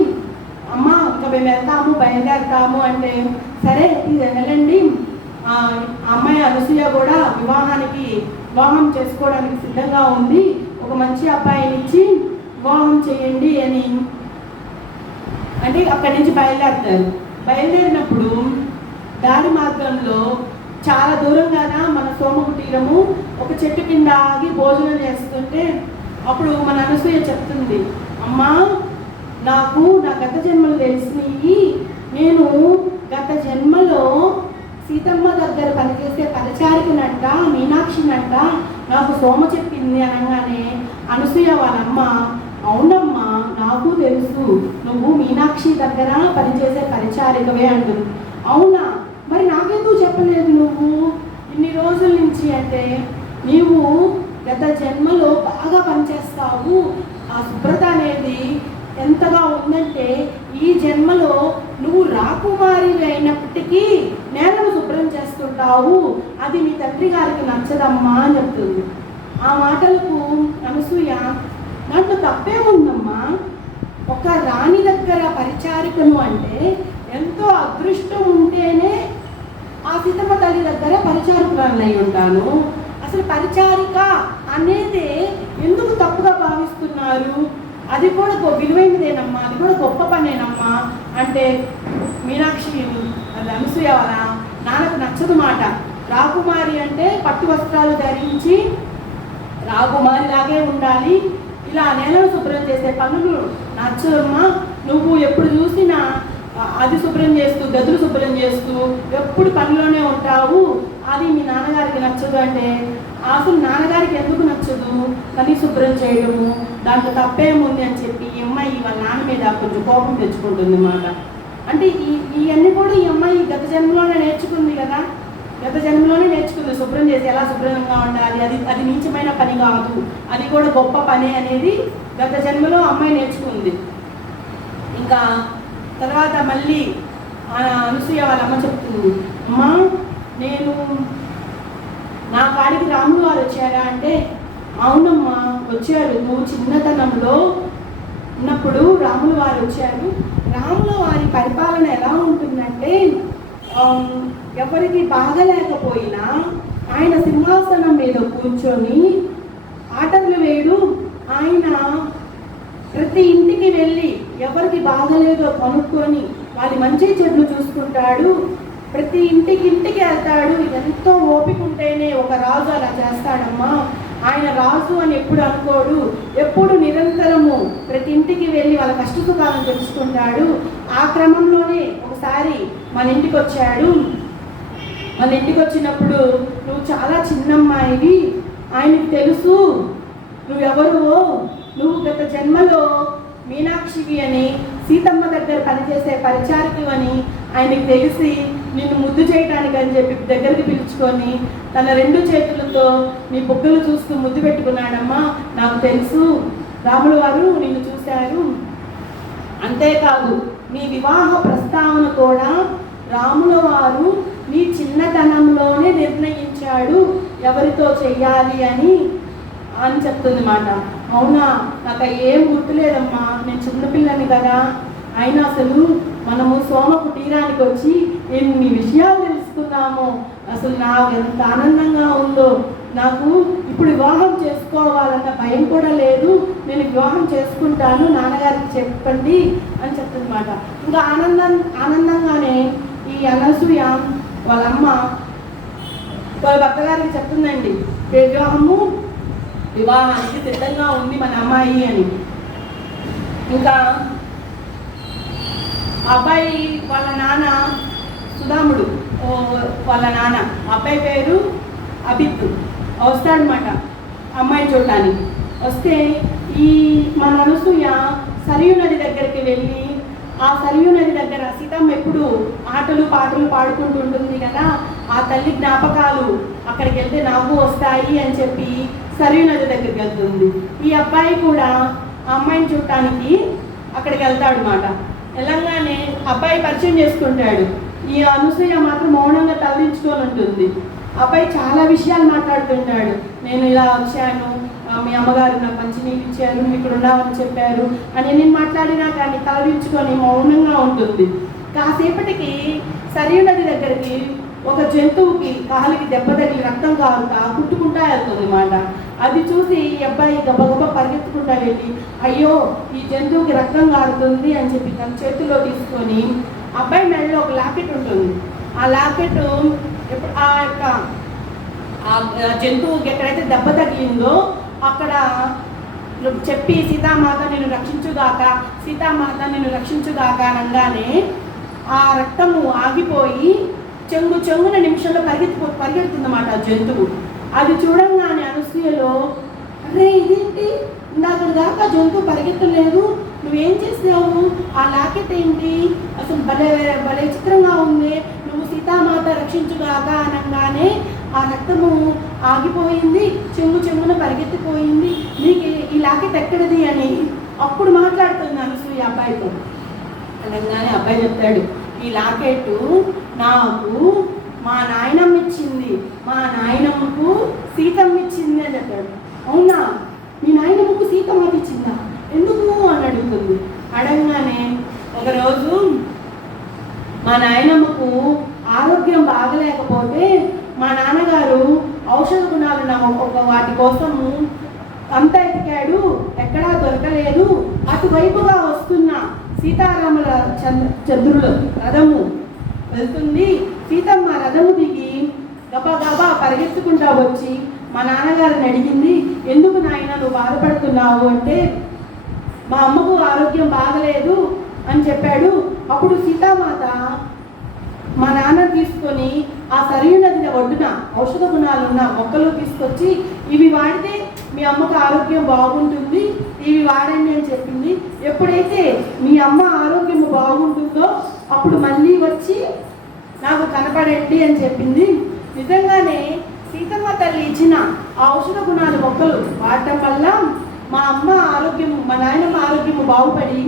అమ్మ ఇంకా మేము వెళ్తాము, బయలుదేరుతాము అంటే, సరే వెళ్ళండి. ఆ అమ్మాయి అనసూయ కూడా వివాహం చేసుకోవడానికి సిద్ధంగా ఉంది, ఒక మంచి అబ్బాయిని ఇచ్చి వివాహం చేయండి అని అంటే అక్కడి నుంచి బయలుదేరుతారు. బయలుదేరినప్పుడు దారి మార్గంలో చాలా దూరంగాన మన సోమకుటీరము ఒక చెట్టు కింద ఆగి భోజనం చేస్తుంటే అప్పుడు మన అనసూయ చెప్తుంది, అమ్మా నాకు నా గత జన్మలు తెలిసినవి, నేను గత జన్మలో సీతమ్మ దగ్గర పనిచేసే పరిచారికనంట మీనాక్షినంట నాకు సోమ చెప్పింది అనగానే అనసూయ వాళ్ళమ్మ, అవునమ్మా నాకు తెలుసు నువ్వు మీనాక్షి దగ్గర పనిచేసే పరిచారికవే అంటుంది. అవునా, మరి నాకెందుకు చెప్పలేదు నువ్వు ఇన్ని రోజుల నుంచి అంటే, నీవు గత జన్మలో బాగా పనిచేస్తావు, ఆ శుభ్రత అనేది ఎంతగా ఉందంటే ఈ జన్మలో నువ్వు రాకుమారి అయినప్పటికీ నేలను శుభ్రం చేస్తుంటావు, అది మీ తండ్రి గారికి నచ్చదమ్మా అని చెప్తుంది. ఆ మాటలకు అనసూయ, దాంట్లో తప్పేముందమ్మా, ఒక రాణి దగ్గర పరిచారికను అంటే ఎంతో అదృష్టం ఉంటేనే ఆ సీతమ్మ తల్లి దగ్గర పరిచారికలను అయి ఉంటాను, అసలు పరిచారిక అనేది ఎందుకు తప్పుగా భావిస్తున్నారు, అది కూడా విలువైనదేనమ్మా, అది కూడా గొప్ప పనేనమ్మా అంటే మీనాక్షి అది అనసూయ వాళ్ళ నాన్నకు నచ్చదు మాట. రాకుమారి అంటే పట్టు వస్త్రాలు ధరించి రాకుమారిలాగే ఉండాలి, ఇలా నేలను శుభ్రం చేసే పనులు నచ్చదమ్మా, నువ్వు ఎప్పుడు చూసినా అది శుభ్రం చేస్తూ గదులు శుభ్రం చేస్తూ ఎప్పుడు పనిలోనే ఉంటావు, అది మీ నాన్నగారికి నచ్చదు అంటే, అసలు నాన్నగారికి ఎందుకు నచ్చదు పని శుభ్రం చేయడము, దాంట్లో తప్పేముంది అని చెప్పి ఈ అమ్మాయి వాళ్ళ నాన్న మీద కొంచెం కోపం తెచ్చుకుంటుంది అన్నమాట. అంటే ఇవన్నీ కూడా ఈ అమ్మాయి గత జన్మలోనే నేర్చుకుంది కదా, గత జన్మలోనే నేర్చుకుంది శుభ్రం చేసి ఎలా శుభ్రంగా ఉండాలి, అది నీచమైన పని కాదు, అది కూడా గొప్ప పని అనేది గత జన్మలో అమ్మాయి నేర్చుకుంది. ఇంకా తర్వాత మళ్ళీ అనసూయ వాళ్ళ అమ్మ చెప్తుంది, అమ్మా నేను నా కాడికి రాములు వారు వచ్చారా అంటే, అవునమ్మా వచ్చారు, నువ్వు చిన్నతనంలో ఉన్నప్పుడు రాములు వారు వచ్చారు. రాముల వారి పరిపాలన ఎలా ఉంటుందంటే ఎవరికి బాగలేకపోయినా ఆయన సింహాసనం మీద కూర్చొని ఆటలు వేయడు, ఆయన ప్రతి ఇంటికి వెళ్ళి ఎవరికి బాగలేదో కనుక్కొని వాళ్ళ మంచి చెడ్లు చూసుకుంటాడు, ప్రతి ఇంటికి వెళ్తాడు. ఎంతో ఓపిక ఉంటేనే ఒక రాజు అలా చేస్తాడమ్మా, ఆయన రాజు అని ఎప్పుడు అనుకోడు, ఎప్పుడు నిరంతరము ప్రతి ఇంటికి వెళ్ళి వాళ్ళ కష్ట సుఖాలను తెలుసుకుంటాడు. ఆ క్రమంలోనే ఒకసారి మన ఇంటికి వచ్చాడు. మన ఇంటికి వచ్చినప్పుడు నువ్వు చాలా చిన్నమ్మాయివి, ఆయనకు తెలుసు నువ్వెవరువో, నువ్వు గత జన్మలో మీనాక్షివి అని సీతమ్మ దగ్గర పనిచేసే పరిచారికవి అని ఆయనకు తెలిసి నిన్ను ముద్దు చేయటానికి అని చెప్పి దగ్గరికి పిలుచుకొని తన 2 చేతులతో నీ బుగ్గలు చూస్తూ ముద్దు పెట్టుకున్నాడమ్మా, నాకు తెలుసు రాముల వారు నిన్ను చూశారు. అంతేకాదు నీ వివాహ ప్రస్తావన కూడా రాముల వారు నీ చిన్నతనంలోనే నిర్ణయించాడు ఎవరితో చెయ్యాలి అని చెప్తుంది మాట. అవునా, నాకు ఏం గుర్తులేదమ్మా, నేను చిన్నపిల్లని కదా, అయినా అసలు మనము సోమ కుటీరానికి వచ్చి ఎన్ని విషయాలు తెలుసుకున్నామో, అసలు నాకు ఎంత ఆనందంగా ఉందో, నాకు ఇప్పుడు వివాహం చేసుకోవాలన్న భయం కూడా లేదు, నేను వివాహం చేసుకుంటాను, నాన్నగారికి చెప్పండి అని చెప్తుందన్నమాట. ఇంకా ఆనందంగానే ఈ అనసూయ వాళ్ళమ్మ వాళ్ళ భర్త గారికి చెప్తుందండి, వివాహానికి సిద్ధంగా ఉంది మన అమ్మాయి అని. ఇంకా అబ్బాయి వాళ్ళ నాన్న సుధాముడు వాళ్ళ నాన్న, అబ్బాయి పేరు అభిత్, వస్తాడనమాట అమ్మాయిని చూడటానికి. వస్తే ఈ మన అనసూయ సరియు నది దగ్గరికి వెళ్ళి, ఆ సరియు నది దగ్గర సీతమ్మ ఎప్పుడు ఆటలు పాటలు పాడుకుంటూ ఉంటుంది కదా, ఆ తల్లి జ్ఞాపకాలు అక్కడికి వెళ్తే నాకు వస్తాయి అని చెప్పి సరియు నది దగ్గరికి వెళ్తుంది. ఈ అబ్బాయి కూడా ఆ అమ్మాయిని చూడటానికి అక్కడికి వెళ్తాడు అన్నమాట. వెళ్ళంగానే అబ్బాయి పరిచయం చేసుకుంటాడు. ఈ అనసూయ మాత్రం మౌనంగా తలదించుకొని ఉంటుంది. అబ్బాయి చాలా విషయాలు మాట్లాడుతుంటాడు. నేను ఇలా వచ్చాను, మీ అమ్మగారు నాకు మంచినీళ్ళు ఇచ్చారు, ఇక్కడ ఉన్నామని చెప్పారు అని నేను మాట్లాడినా కానీ తలదించుకొని మౌనంగా ఉంటుంది. కాసేపటికి సరియు నది దగ్గరికి ఒక జంతువుకి కాలికి దెబ్బ తగిలి రక్తం కారుతా కుట్టుకుంటా వెళ్తుంది అన్నమాట. అది చూసి ఈ అబ్బాయి గబగబా పరిగెత్తుకుంటా వెళ్ళి, అయ్యో ఈ జంతువుకి రక్తం కారుతుంది అని చెప్పి తన చేతిలో తీసుకొని, అబ్బాయి మెడలో ఒక లాకెట్ ఉంటుంది. ఆ లాకెట్ ఎప్పుడు ఆ యొక్క ఆ జంతువుకి ఎక్కడైతే దెబ్బ తగిలిందో అక్కడ చెప్పి సీతామాత నేను రక్షించుగాక, సీతామాత నేను రక్షించుగాక అనగానే ఆ రక్తము ఆగిపోయి చెంగున నిమిషంలో పరిగెడుతుందన్నమాట ఆ జంతువు. అది చూడంగానే అనసూయలో, అరే ఇదేంటి, ఇందాక దాకా జంతువు పరిగెత్తలేదు, నువ్వేం చేసావు, ఆ లాకెట్ ఏంటి, అసలు భలే చిత్రంగా ఉంది, నువ్వు సీతామాత రక్షించుగాక అనగానే ఆ రక్తము ఆగిపోయింది, చెంగున పరిగెత్తిపోయింది, నీకు ఈ లాకెట్ ఎక్కడిది అని అప్పుడు మాట్లాడుతుంది అనసూయ అబ్బాయితో. అనగానే అబ్బాయి చెప్తాడు, ఈ లాకెట్ నాకు మా నాయనమ్మ ఇచ్చింది, మా నాయనమ్మకు సీతమ్మ ఇచ్చింది అని చెప్పాడు. అవునా, మీ నాయనమ్మకు సీతమ్మ ఇచ్చిందా, ఎందుకు అని అడుగుతుంది. అడగగానే ఒకరోజు మా నాయనమ్మకు ఆరోగ్యం బాగలేకపోతే మా నాన్నగారు ఔషధ గుణాలు వాటి కోసము అంత ఎతికాడు, ఎక్కడా దొరకలేదు, అటువైపుగా వస్తున్న సీతారాముల చంద్రులు రథము వెళ్తుంది, సీతమ్మ రథము దిగి గబగబా పరిగెత్తుకుంటా వచ్చి మా నాన్నగారిని అడిగింది, ఎందుకు నాయన నువ్వు బాధపడుతున్నావు అంటే, మా అమ్మకు ఆరోగ్యం బాగలేదు అని చెప్పాడు. అప్పుడు సీతామాత మా నాన్న తీసుకొని ఆ సరియు నది ఒడ్డున ఔషధ గుణాలు ఉన్న మొక్కలు తీసుకొచ్చి, ఇవి వాడితే మీ అమ్మకు ఆరోగ్యం బాగుంటుంది, ఇవి వాడండి అని చెప్పింది. ఎప్పుడైతే మీ అమ్మ ఆరోగ్యం బాగుంటుందో అప్పుడు మళ్ళీ వచ్చి నాకు కనపడండి అని చెప్పింది. నిజంగానే సీతమ్మ తల్లి ఇచ్చిన ఆ ఔషధ గుణాలు మొక్కలు వాడటం వల్ల మా అమ్మ ఆరోగ్యం, మా నాయనమ్మ ఆరోగ్యము బాగుపడి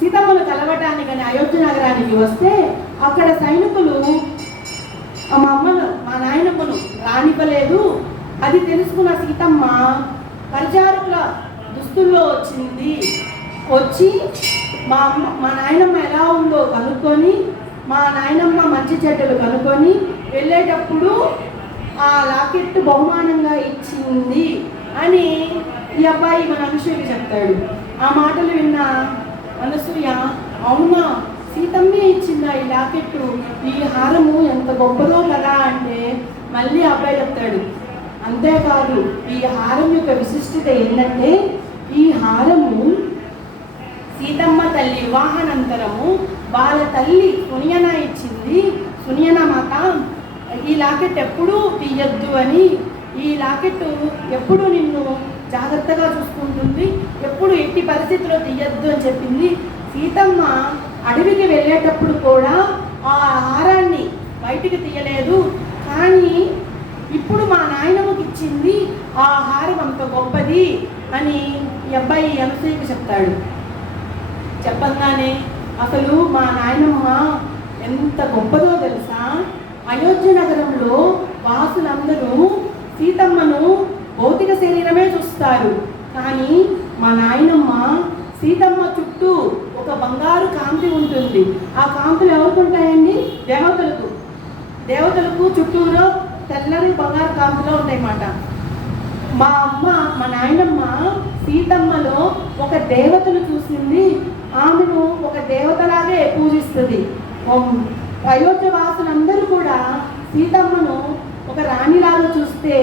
సీతమ్మను కలవటానికి అని అయోధ్య నగరానికి వస్తే అక్కడ సైనికులు మా నాయనమ్మను రానివ్వలేదు. అది తెలుసుకున్న సీతమ్మ పరిచారకుల దుస్తుల్లో వచ్చి మా నాయనమ్మ ఎలా ఉందో కనుక్కొని, మా నాయనమ్మ మంచి చెడ్డలు కనుక్కొని వెళ్ళేటప్పుడు ఆ లాకెట్ బహుమానంగా ఇచ్చింది అని ఈ అబ్బాయి మన అనసూయకి చెప్తాడు. ఆ మాటలు విన్న అనసూయ, అవునా సీతమ్మే ఇచ్చిందా ఈ లాకెట్టు, ఈ హారము ఎంత గొప్పదో కదా అంటే మళ్ళీ అబ్బాయి చెప్తాడు, అంతేకాదు ఈ హారం యొక్క విశిష్టత ఏంటంటే, ఈ హారము సీతమ్మ తల్లి వివాహానంతరము వాళ్ళ తల్లి సునియన ఇచ్చింది. సునియన మాత ఈ లాకెట్ ఎప్పుడూ తీయద్దు అని, ఈ లాకెట్ ఎప్పుడు నిన్ను జాగ్రత్తగా చూసుకుంటుంది, ఎప్పుడు ఎట్టి పరిస్థితిలో తీయద్దు అని చెప్పింది. సీతమ్మ అడవికి వెళ్ళేటప్పుడు కూడా ఆ హారాన్ని బయటికి తీయలేదు, కానీ ఇప్పుడు మా నాయనమ్మకి ఇచ్చింది ఆ హారం అంత గొప్పది అని ఈ అబ్బాయి అనసూయకి చెప్తాడు. చెప్పంగానే అసలు మా నాయనమ్మ ఎంత గొప్పదో తెలుసా, అయోధ్య నగరంలో వాసులందరూ సీతమ్మను భౌతిక శరీరమే చూస్తారు, కానీ మా నాయనమ్మ సీతమ్మ చుట్టూ ఒక బంగారు కాంతి ఉంటుంది. ఆ కాంతులు ఎవరికి ఉంటాయండి? దేవతలకు చుట్టూలో తెల్లని బంగారు కాంతిలో ఉంటాయన్నమాట. మా నాయనమ్మ సీతమ్మలో ఒక దేవతను చూసింది, ఆమెను ఒక దేవతలాగే పూజిస్తుంది. అయోధ్య వాసులందరూ కూడా సీతమ్మను ఒక రాణిలాగా చూస్తే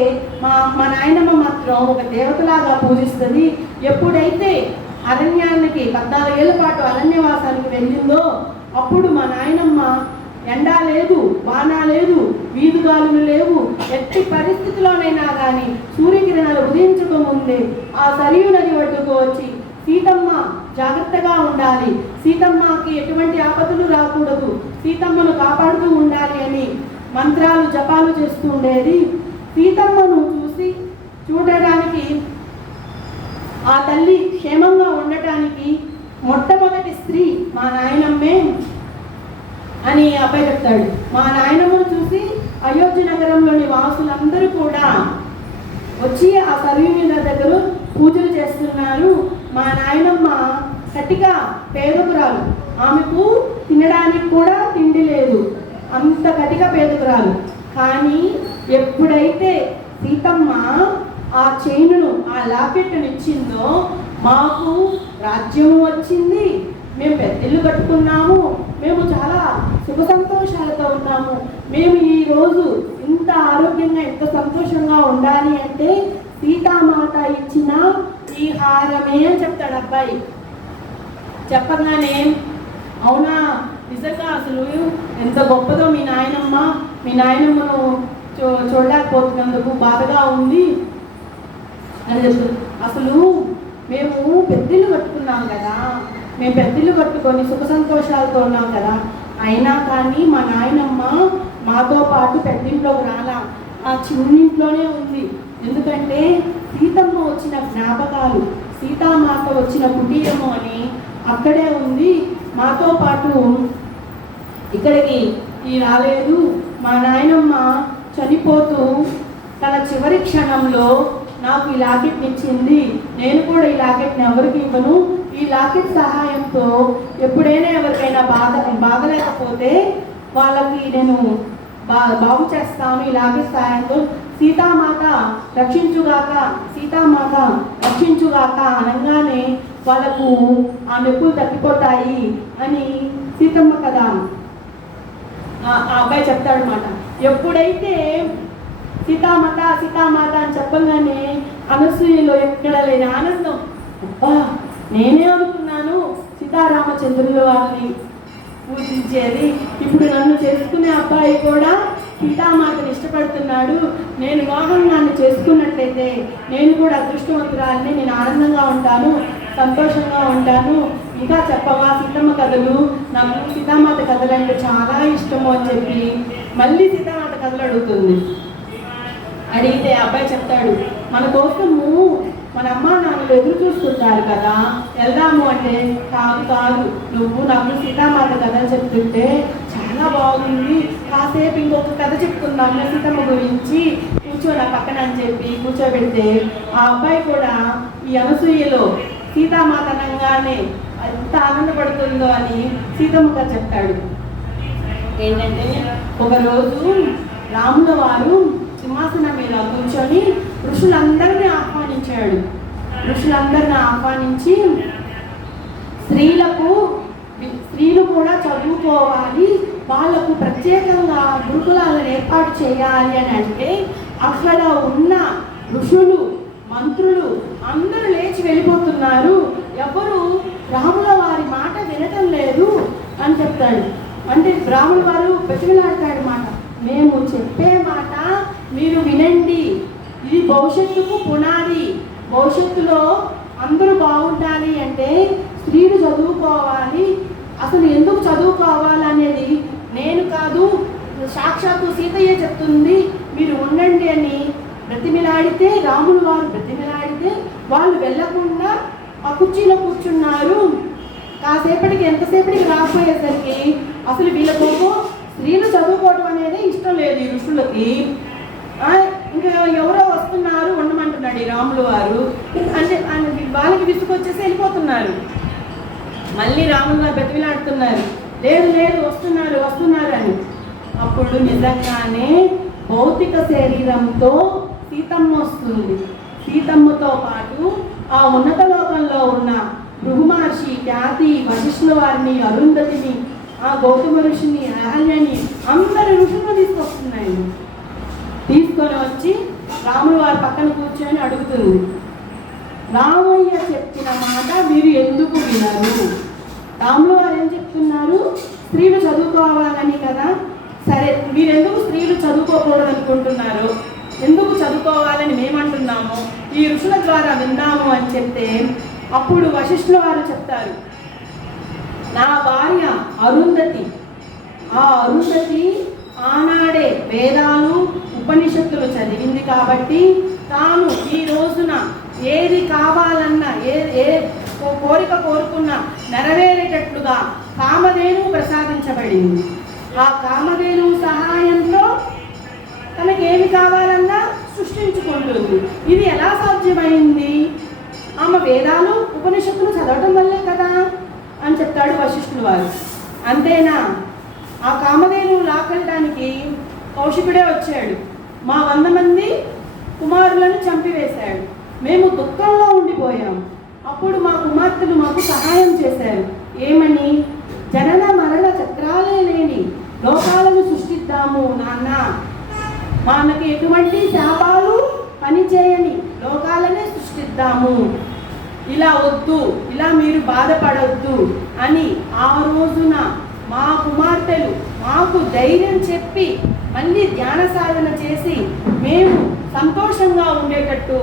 మా నాయనమ్మ మాత్రం ఒక దేవతలాగా పూజిస్తుంది. ఎప్పుడైతే అరణ్యానికి 14 ఏళ్ల పాటు అరణ్యవాసానికి వెళ్ళిందో అప్పుడు మా నాయనమ్మ ఎండ లేదు, వాన లేదు, వీధుగాలులు లేవు, ఎట్టి పరిస్థితిలోనైనా కానీ సూర్యకిరణాలు ఉదయించక ముందే ఆ సరియు నది ఒడ్డుకు వచ్చి సీతమ్మ జాగ్రత్తగా ఉండాలి, సీతమ్మకి ఎటువంటి ఆపదలు రాకూడదు, సీతమ్మను కాపాడుతూ ఉండాలి అని మంత్రాలు జపాలు చేస్తూ ఉండేది. సీతమ్మను చూడడానికి ఆ తల్లి క్షేమంగా ఉండటానికి మొట్టమొదటి స్త్రీ మా నాయనమ్మే అని అబ్బాయి చెప్తాడు. మా నాయనమ్మను చూసి అయోధ్య నగరంలోని వాసులందరూ కూడా వచ్చి ఆ సరయూ దగ్గర పూజలు చేస్తున్నారు. మా నాయనమ్మ కటిక పేదకురాలు, ఆమెకు తినడానికి కూడా తిండి లేదు, అంత కటిక పేదకురాలు. కానీ ఎప్పుడైతే సీతమ్మ ఆ చైనును, ఆ లాకెట్ను ఇచ్చిందో మాకు రాజ్యము వచ్చింది, మేము పెద్దిల్లు కట్టుకున్నాము, మేము చాలా సుఖ సంతోషాలతో ఉన్నాము, మేము ఈరోజు ఇంత ఆరోగ్యంగా ఇంత సంతోషంగా ఉండాలి అంటే సీతామాత ఇచ్చిన ఈ హారమే అని చెప్తాడు అబ్బాయి. చెప్పగానే అవునా నిజంగా అసలు ఎంత గొప్పదో మీ నాయనమ్మను చూడలేకపోతున్నందుకు బాధగా ఉంది అని చెప్తాడు. అసలు మేము పెద్దిల్లు కట్టుకున్నాం కదా, మేము పెద్దిల్లు కట్టుకొని సుఖ సంతోషాలతో ఉన్నాం కదా, అయినా కానీ మా నాయనమ్మ మాతో పాటు పెద్దింట్లోకి రాలా, ఆ చిన్నింట్లోనే ఉంది. ఎందుకంటే సీతమ్మ వచ్చిన జ్ఞాపకాలు, సీతామాత వచ్చిన కుటీరము అని అక్కడే ఉంది, మాతో పాటు ఇక్కడికి రాలేదు. మా నాయనమ్మ చనిపోతూ తన చివరి క్షణంలో నాకు ఈ లాకెట్ని ఇచ్చింది, నేను కూడా ఈ లాకెట్ని ఎవరికి ఇవ్వను, ఈ లాకెట్ సహాయంతో ఎప్పుడైనా ఎవరికైనా బాగలేకపోతే వాళ్ళకి నేను బాగు చేస్తాను, ఈ లాకెట్ సహాయంతో సీతామాత రక్షించుగాక అనగానే వాళ్ళకు ఆ నొప్పులు తగ్గిపోతాయి అని సీతమ్మ కదా ఆ అబ్బాయి చెప్తాడనమాట. ఎప్పుడైతే సీతామాత అని చెప్పగానే అనసూయలో ఎక్కడ లేని ఆనందం, అబ్బా నేనే అనుకున్నాను సీతారామచంద్రుల వారిని పూజించేది, ఇప్పుడు నన్ను చేసుకునే అబ్బాయి కూడా సీతామాతని ఇష్టపడుతున్నాడు, నేను వివాహంగాన్ని చేసుకున్నట్లయితే నేను కూడా అదృష్టవంతురాలని, నేను ఆనందంగా ఉంటాను, సంతోషంగా ఉంటాను, ఇంకా చెప్పవా సీతమ్మ కథలు, నాకు సీతామాత కథలు అంటే చాలా ఇష్టము అని చెప్పి మళ్ళీ సీతామాత కథలు అడుగుతుంది. అడిగితే అబ్బాయి చెప్తాడు, మన కోసము మన అమ్మ నాన్నలు ఎదురు చూస్తుంటారు కదా, వెళ్దాము అంటే కాదు నువ్వు నాకు సీతామాత కథ చెప్తుంటే చాలా బాగుంది, కాసేపు ఇంకొక కథ చెప్తున్నాను సీతమ్మ గురించి, కూర్చో నా పక్కన అని చెప్పి కూర్చోబెడితే ఆ అబ్బాయి కూడా ఈ అనసూయలో సీతామాత అనగానే ఎంత ఆనందపడుతుందో అని సీతమ్మగా చెప్తాడు. ఏంటంటే ఒకరోజు రాముల వారు సింహాసనం మీద కూర్చొని ఋషులందరినీ ఆహ్వానించి స్త్రీలు కూడా చదువుకోవాలి, వాళ్ళకు ప్రత్యేకంగా గురుకులాలను ఏర్పాటు చేయాలి అని అంటే అక్కడ ఉన్న ఋషులు మంత్రులు అందరూ లేచి వెళ్ళిపోతున్నారు, ఎవరు రాముల వారి మాట వినటం లేదు అని చెప్తాడు. అంటే రాముల వారు బతిమిలాడతాడు మాట, మేము చెప్పే మాట మీరు వినండి, ఇది భవిష్యత్తుకు పునాది, భవిష్యత్తులో అందరూ బాగుండాలి అంటే స్త్రీలు చదువుకోవాలి, అసలు ఎందుకు చదువుకోవాలనేది నేను కాదు సాక్షాత్తు సీతయ్య చెప్తుంది, మీరు ఉండండి అని బ్రతిమిలాడితే రాములు వారు బ్రతిమిలాడితే వాళ్ళు వెళ్ళకుండా ఆ కుర్చీలో కూర్చున్నారు. కాసేపటికి ఎంతసేపటికి రాకపోయేసరికి అసలు వీళ్ళకు స్త్రీలు చదువుకోవడం అనేది ఇష్టం లేదు ఈ ఋషులకి, ఇంకా ఎవరో వస్తున్నారు ఉండమంటున్నాడు ఈ రాములు వారు, అంటే వాళ్ళకి విసుకొచ్చేసి వెళ్ళిపోతున్నారు. మళ్ళీ రాములు గారు బతిమిలాడుతున్నారు, లేదు వస్తున్నారు అని. అప్పుడు నిజంగానే భౌతిక శరీరంతో సీతమ్మ వస్తుంది. సీతమ్మతో పాటు ఆ ఉన్నత లోకంలో ఉన్న భృగు మహర్షి, ఖ్యాతి, వశిష్ఠుల వారిని, అరుంధతిని, ఆ గౌతమ ఋషిని, అహల్యని అందరి ఋషులను తీసుకొని వచ్చి రాముల వారి పక్కన కూర్చొని అడుగుతుంది, రామయ్య చెప్పిన మాట మీరు ఎందుకు వినరు? రాముల వారు ఏం చెప్తున్నారు? స్త్రీలు చదువుకోవాలని కదా. సరే, మీరెందుకు స్త్రీలు చదువుకోకూడదు అనుకుంటున్నారు? ఎందుకు చదువుకోవాలని మేమంటున్నాము, ఈ ఋషుల ద్వారా విందాము అని చెప్తే అప్పుడు వశిష్ఠుల వారు చెప్తారు, నా భార్య అరుంధతి, ఆ అరుంధతి ఆనాడే వేదాలు ఉపనిషత్తులు చదివింది కాబట్టి తాను ఈ రోజున ఏది కావాలన్నా ఏ కోరిక కోరుకున్నా నెరవేరేటట్లుగా కామధేను ప్రసాదించబడింది. ఆ కామధేను సహాయంతో తనకేమి కావాలన్నా సృష్టించుకుంటుంది. ఇది ఎలా సాధ్యమైంది? ఆమె వేదాలు ఉపనిషత్తులు చదవటం వల్లే కదా అని చెప్తాడు వశిష్ఠుల వారు. అంతేనా? ఆ కామధేను లాక్కడానికి కౌశికుడే వచ్చాడు. మా 100 మంది కుమారులను చంపివేశాడు. మేము దుఃఖంలో ఉండిపోయాం. అప్పుడు మా కుమార్తెలు మాకు సహాయం చేశారు. ఏమని? జనన మరణ చక్రాలే లేని లోకాలను సృష్టిద్దాము నాన్న, మనకి ఎటువంటి శాపాలు పనిచేయని లోకాలనే సృష్టిద్దాము, ఇలా వద్దు, ఇలా మీరు బాధపడొద్దు అని ఆ రోజున మా కుమార్తెలు మాకు ధైర్యం చెప్పి మళ్ళీ ధ్యాన సాధన చేసి మేము సంతోషంగా ఉండేటట్టు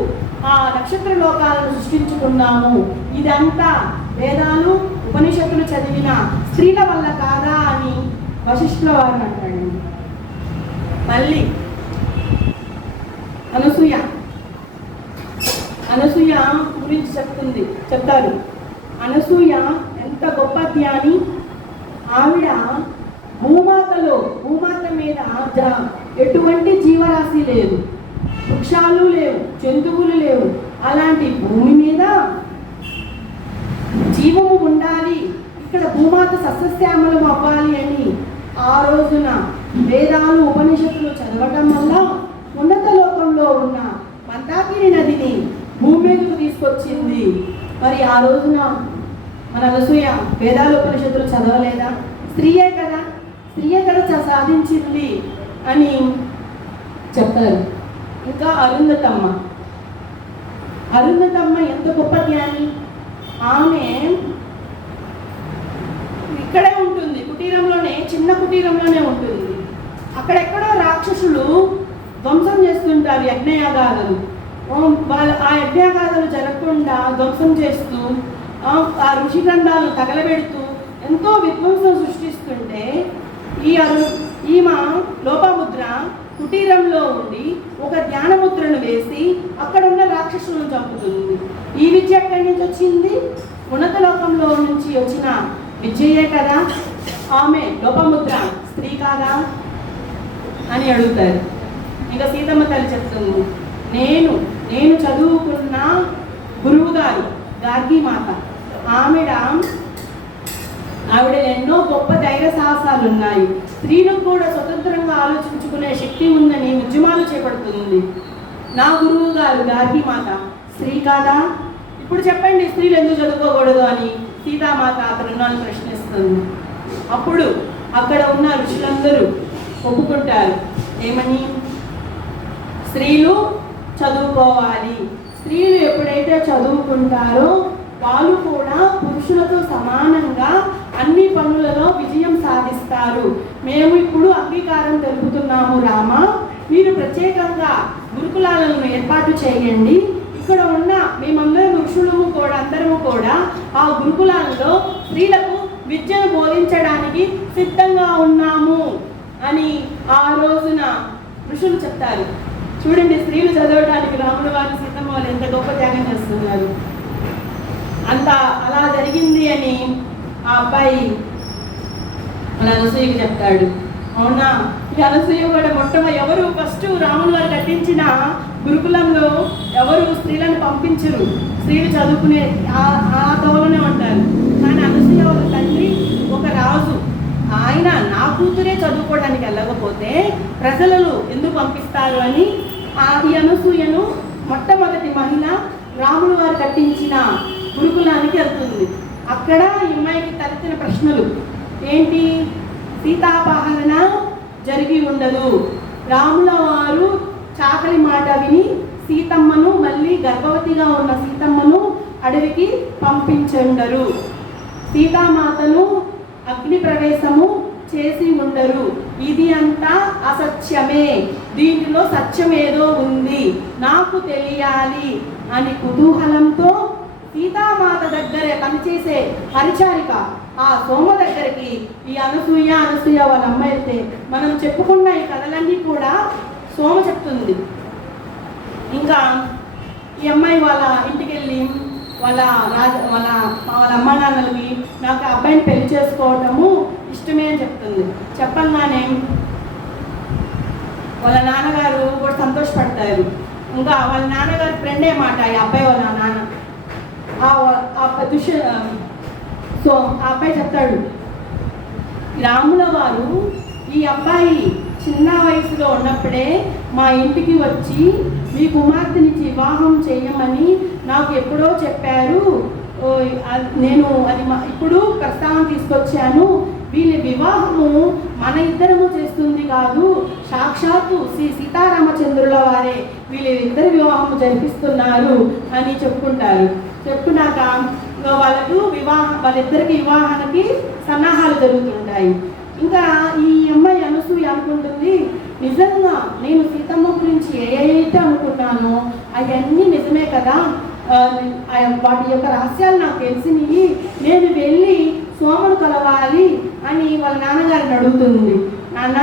ఆ నక్షత్ర లోకాలను సృష్టించుకున్నాము. ఇదంతా వేదాలు ఉపనిషత్తులు చదివిన స్త్రీల వల్ల కాదా అని వశిష్ఠుల వారు అంటాడండి. మళ్ళీ అనసూయ గురించి చెప్తారు. అనసూయ ఎంత గొప్ప జ్ఞాని. ఆవిడ భూమాత మీద ఎటువంటి జీవరాశి లేదు, వృక్షాలు లేవు, జంతువులు లేవు. అలాంటి భూమి మీద జీవము ఉండాలి, ఇక్కడ భూమాత సస్యశ్యామలం అవ్వాలి అని ఆ రోజున వేదాలు ఉపనిషత్తులు చదవటం వల్ల ఉన్నత లోకంలో ఉన్న మందాకిని నదిని భూమి మీదకు తీసుకొచ్చింది. మరి ఆ రోజున మన అనసూయ వేదాలు ఉపనిషత్తులు చదవలేదా? స్త్రీయే కదా సాధించింది అని చెప్తారు. ఇంకా అరుంధతమ్మ ఎంత గొప్ప జ్ఞాని. ఆమె ఇక్కడే ఉంటుంది, కుటీరంలోనే, చిన్న కుటీరంలోనే ఉంటుంది. అక్కడెక్కడో రాక్షసులు ధ్వంసం చేస్తుంటారు యజ్ఞయాగాదులు. వాళ్ళు ఆ యజ్ఞయాగాదులు జరగకుండా ధ్వంసం చేస్తూ ఆ ఋషి గ్రంథాలను తగలబెడుతూ ఎంతో విధ్వంసం సృష్టిస్తుంటే ఈమె లోపముద్ర కుటీరంలో ఉండి ఒక ధ్యానముద్రను వేసి అక్కడ ఉన్న రాక్షసులను చంపుతుంది. ఈ విద్య ఎక్కడి నుంచి వచ్చింది? ఉన్నత లోకంలో నుంచి వచ్చిన విద్యయే కదా. ఆమె లోపముద్ర స్త్రీ కాదా అని అడుగుతారు. ఇంకా సీతమ్మ తల్లి చెప్తుంది, నేను చదువుకున్న గురువు గారు గార్గి మాత, ఆవిడ ఎన్నో గొప్ప ధైర్య సాహసాలు ఉన్నాయి. స్త్రీలకు కూడా స్వతంత్రంగా ఆలోచించుకునే శక్తి ఉందని ఉద్యమాలు చేపడుతుంది. నా గురువు గారు గార్గి మాత స్త్రీ కాదా? ఇప్పుడు చెప్పండి, స్త్రీలు ఎందుకు చదువుకోకూడదు అని సీతామాత అతను ప్రశ్నిస్తుంది. అప్పుడు అక్కడ ఉన్న ఋషులందరూ ఒప్పుకుంటారు. ఏమని? స్త్రీలు చదువుకోవాలి. స్త్రీలు ఎప్పుడైతే చదువుకుంటారో వాళ్ళు కూడా పురుషులతో సమానంగా అన్ని పనులలో విజయం సాధిస్తారు. మేము ఇప్పుడు అంగీకారం తెలుపుతున్నాము రామ, మీరు ప్రత్యేకంగా గురుకులాలను ఏర్పాటు చేయండి. ఇక్కడ ఉన్న మేమందరం ఋషులము కూడా అందరము కూడా ఆ గురుకులాలలో స్త్రీలకు విద్యను బోధించడానికి సిద్ధంగా ఉన్నాము అని ఆ రోజున ఋషులు చెప్తారు. చూడండి, స్త్రీలు చదవడానికి రాముడు వారి సీతమ్మ వాళ్ళు ఎంత గొప్ప త్యాగం చేస్తున్నారు. అంత అలా జరిగింది అని ఆ అబ్బాయి మన అనసూయకి చెప్తాడు. అవునా? ఈ అనసూయ కూడా ఎవరు ఫస్ట్ రాముడు వారు కట్టించిన గురుకులంలో ఎవరు స్త్రీలను పంపించరు. స్త్రీలు చదువుకునే ఆ తోవలోనే ఉంటారు. కానీ అనసూయ వాళ్ళ తండ్రి ఒక రాజు. ఆయన నా కూతురే చదువుకోవడానికి వెళ్ళకపోతే ప్రజలు ఎందుకు పంపిస్తారు అని ఈ అనసూయను మొట్టమొదటి మహిళ రాముడు వారు కట్టించిన గురుకులానికి వెళ్తుంది. అక్కడ ఈ అమ్మాయికి తలెత్తిన ప్రశ్నలు ఏంటి? సీతాపహరణ జరిగి ఉండదు. రాముల వారు చాకలి మాట విని సీతమ్మను, మళ్ళీ గర్భవతిగా ఉన్న సీతమ్మను అడవికి పంపించండరు. సీతామాతను అగ్ని ప్రవేశము చేసి ఉండరు. ఇది అంతా అసత్యమే, దీంట్లో సత్యం ఏదో ఉంది, నాకు తెలియాలి అని కుతూహలంతో సీతామాత దగ్గర పనిచేసే పరిచారిక ఆ సోమ దగ్గరికి ఈ అనసూయ వాళ్ళ అమ్మ వెళ్తే మనం చెప్పుకున్న ఈ కథలన్నీ కూడా సోమ చెప్తుంది. ఇంకా ఈ అమ్మాయి వాళ్ళ ఇంటికి వెళ్ళి వాళ్ళ అమ్మ నాన్నలకి నాకు అబ్బాయిని పెళ్లి చేసుకోవటము ఇష్టమే అని చెప్తుంది. చెప్పంగానే వాళ్ళ నాన్నగారు కూడా సంతోషపడతారు. ఇంకా వాళ్ళ నాన్నగారి ఫ్రెండే మాట ఈ అబ్బాయి వాళ్ళ నాన్న. సో ఆ అబ్బాయి చెప్తాడు, రాముల వారు ఈ అబ్బాయి చిన్న వయసులో ఉన్నప్పుడే మా ఇంటికి వచ్చి మీ కుమార్తెనిచ్చి వివాహం చేయమని నాకు ఎప్పుడో చెప్పారు. నేను అది ఇప్పుడు ప్రస్తావన తీసుకొచ్చాను. వీళ్ళ వివాహము మన ఇద్దరము చేస్తుంది కాదు, సాక్షాత్తు శ్రీ సీతారామచంద్రుల వారే వీళ్ళిద్దరి వివాహము జరిపిస్తున్నారు అని చెప్పుకుంటారు. చెప్పుకున్నాక వాళ్ళిద్దరికి వివాహానికి సన్నాహాలు జరుగుతుంటాయి. ఇంకా ఈ అమ్మాయి అనసూయ అనుకుంటుంది, నిజంగా నేను సీతమ్మ గురించి ఏదైతే అనుకున్నానో అవన్నీ నిజమే కదా, వాటి యొక్క రహస్యాలు నాకు తెలిసినవి, నేను వెళ్ళి సోమను కలవాలి అని వాళ్ళ నాన్నగారిని అడుగుతుంది. నాన్న,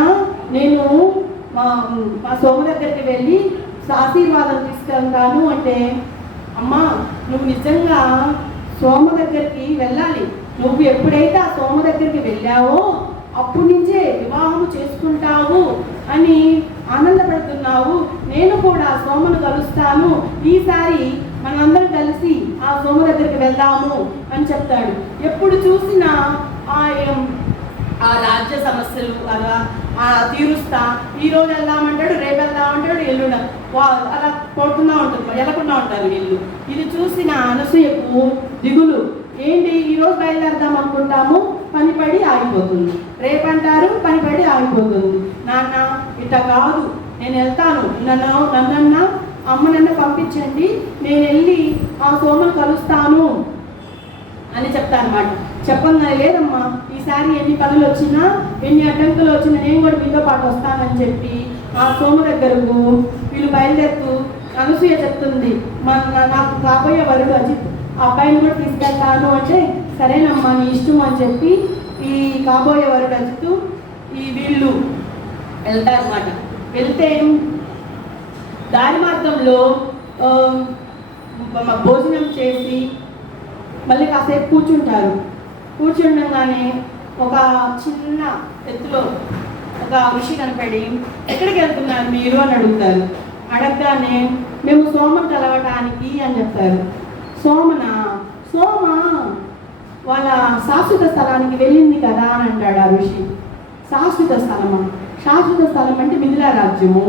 నేను మా సోమ దగ్గరికి వెళ్ళి ఆశీర్వాదం తీసుకెళ్తాను అంటే, అమ్మా నువ్వు నిజంగా సోమ దగ్గరికి వెళ్ళాలి, నువ్వు ఎప్పుడైతే ఆ సోమ దగ్గరికి వెళ్ళావో అప్పటి నుంచే వివాహం చేసుకుంటావు అని ఆనందపడుతున్నావు. నేను కూడా సోమను కలుస్తాను, ఈసారి మనందరం కలిసి ఆ సోమ దగ్గరికి వెళ్దాము అని చెప్తాడు. ఎప్పుడు చూసినా ఆ రాజ్య సమస్యలు అలా తీరుస్తా, ఈరోజు వెళ్దామంటాడు, రేపు వెళ్దామంటాడు, ఎల్లుండ అలా కొడుతూనే ఉంటుంది, వెళ్ళకుండా ఉంటారు వీళ్ళు. ఇది చూసిన అనసూయకు దిగులు, ఏంటి ఈరోజు బయలుదేరదాం అనుకుంటాము, పని పడి ఆగిపోతుంది, రేపంటారు పని పడి ఆగిపోతుంది. నాన్న ఇట్లా కాదు, నేను వెళ్తాను, నన్నన్నా అమ్మనన్నా పంపించండి, నేను వెళ్ళి ఆ సోమను కలుస్తాను అని చెప్తానమాట. చెప్పంగా లేదమ్మా, ఈసారి ఎన్ని పనులు వచ్చినా ఎన్ని అడ్డంకులు వచ్చినా నేను కూడా మీతో పాటు వస్తానని చెప్పి ఆ సోమ దగ్గరకు వీళ్ళు బయలుదేరుతూ అనసూయ చెప్తుంది, నాకు కాబోయే వరుడు అజిత్, ఆ అబ్బాయిని కూడా తీసుకెళ్తాను అంటే, సరేనమ్మా నీ ఇష్టం అని చెప్పి ఈ కాబోయే వరుడు అజిత్ వీళ్ళు వెళ్తారన్నమాట. వెళ్తే దారి మార్గంలో భోజనం చేసి మళ్ళీ కాసేపు కూర్చుంటారు. కూర్చుండగానే ఒక చిన్న ఎత్తులో ఒక ఋషి కనపడి, ఎక్కడికి వెళ్తున్నారు మీరు అని అడుగుతారు. అడగగానే మేము సోమను కలవటానికి అని చెప్తారు. సోమ వాళ్ళ శాశ్వత స్థలానికి వెళ్ళింది కదా అని అంటాడు ఆ ఋషి. శాశ్వత స్థలమా? శాశ్వత స్థలం అంటే మిథిలా రాజ్యము,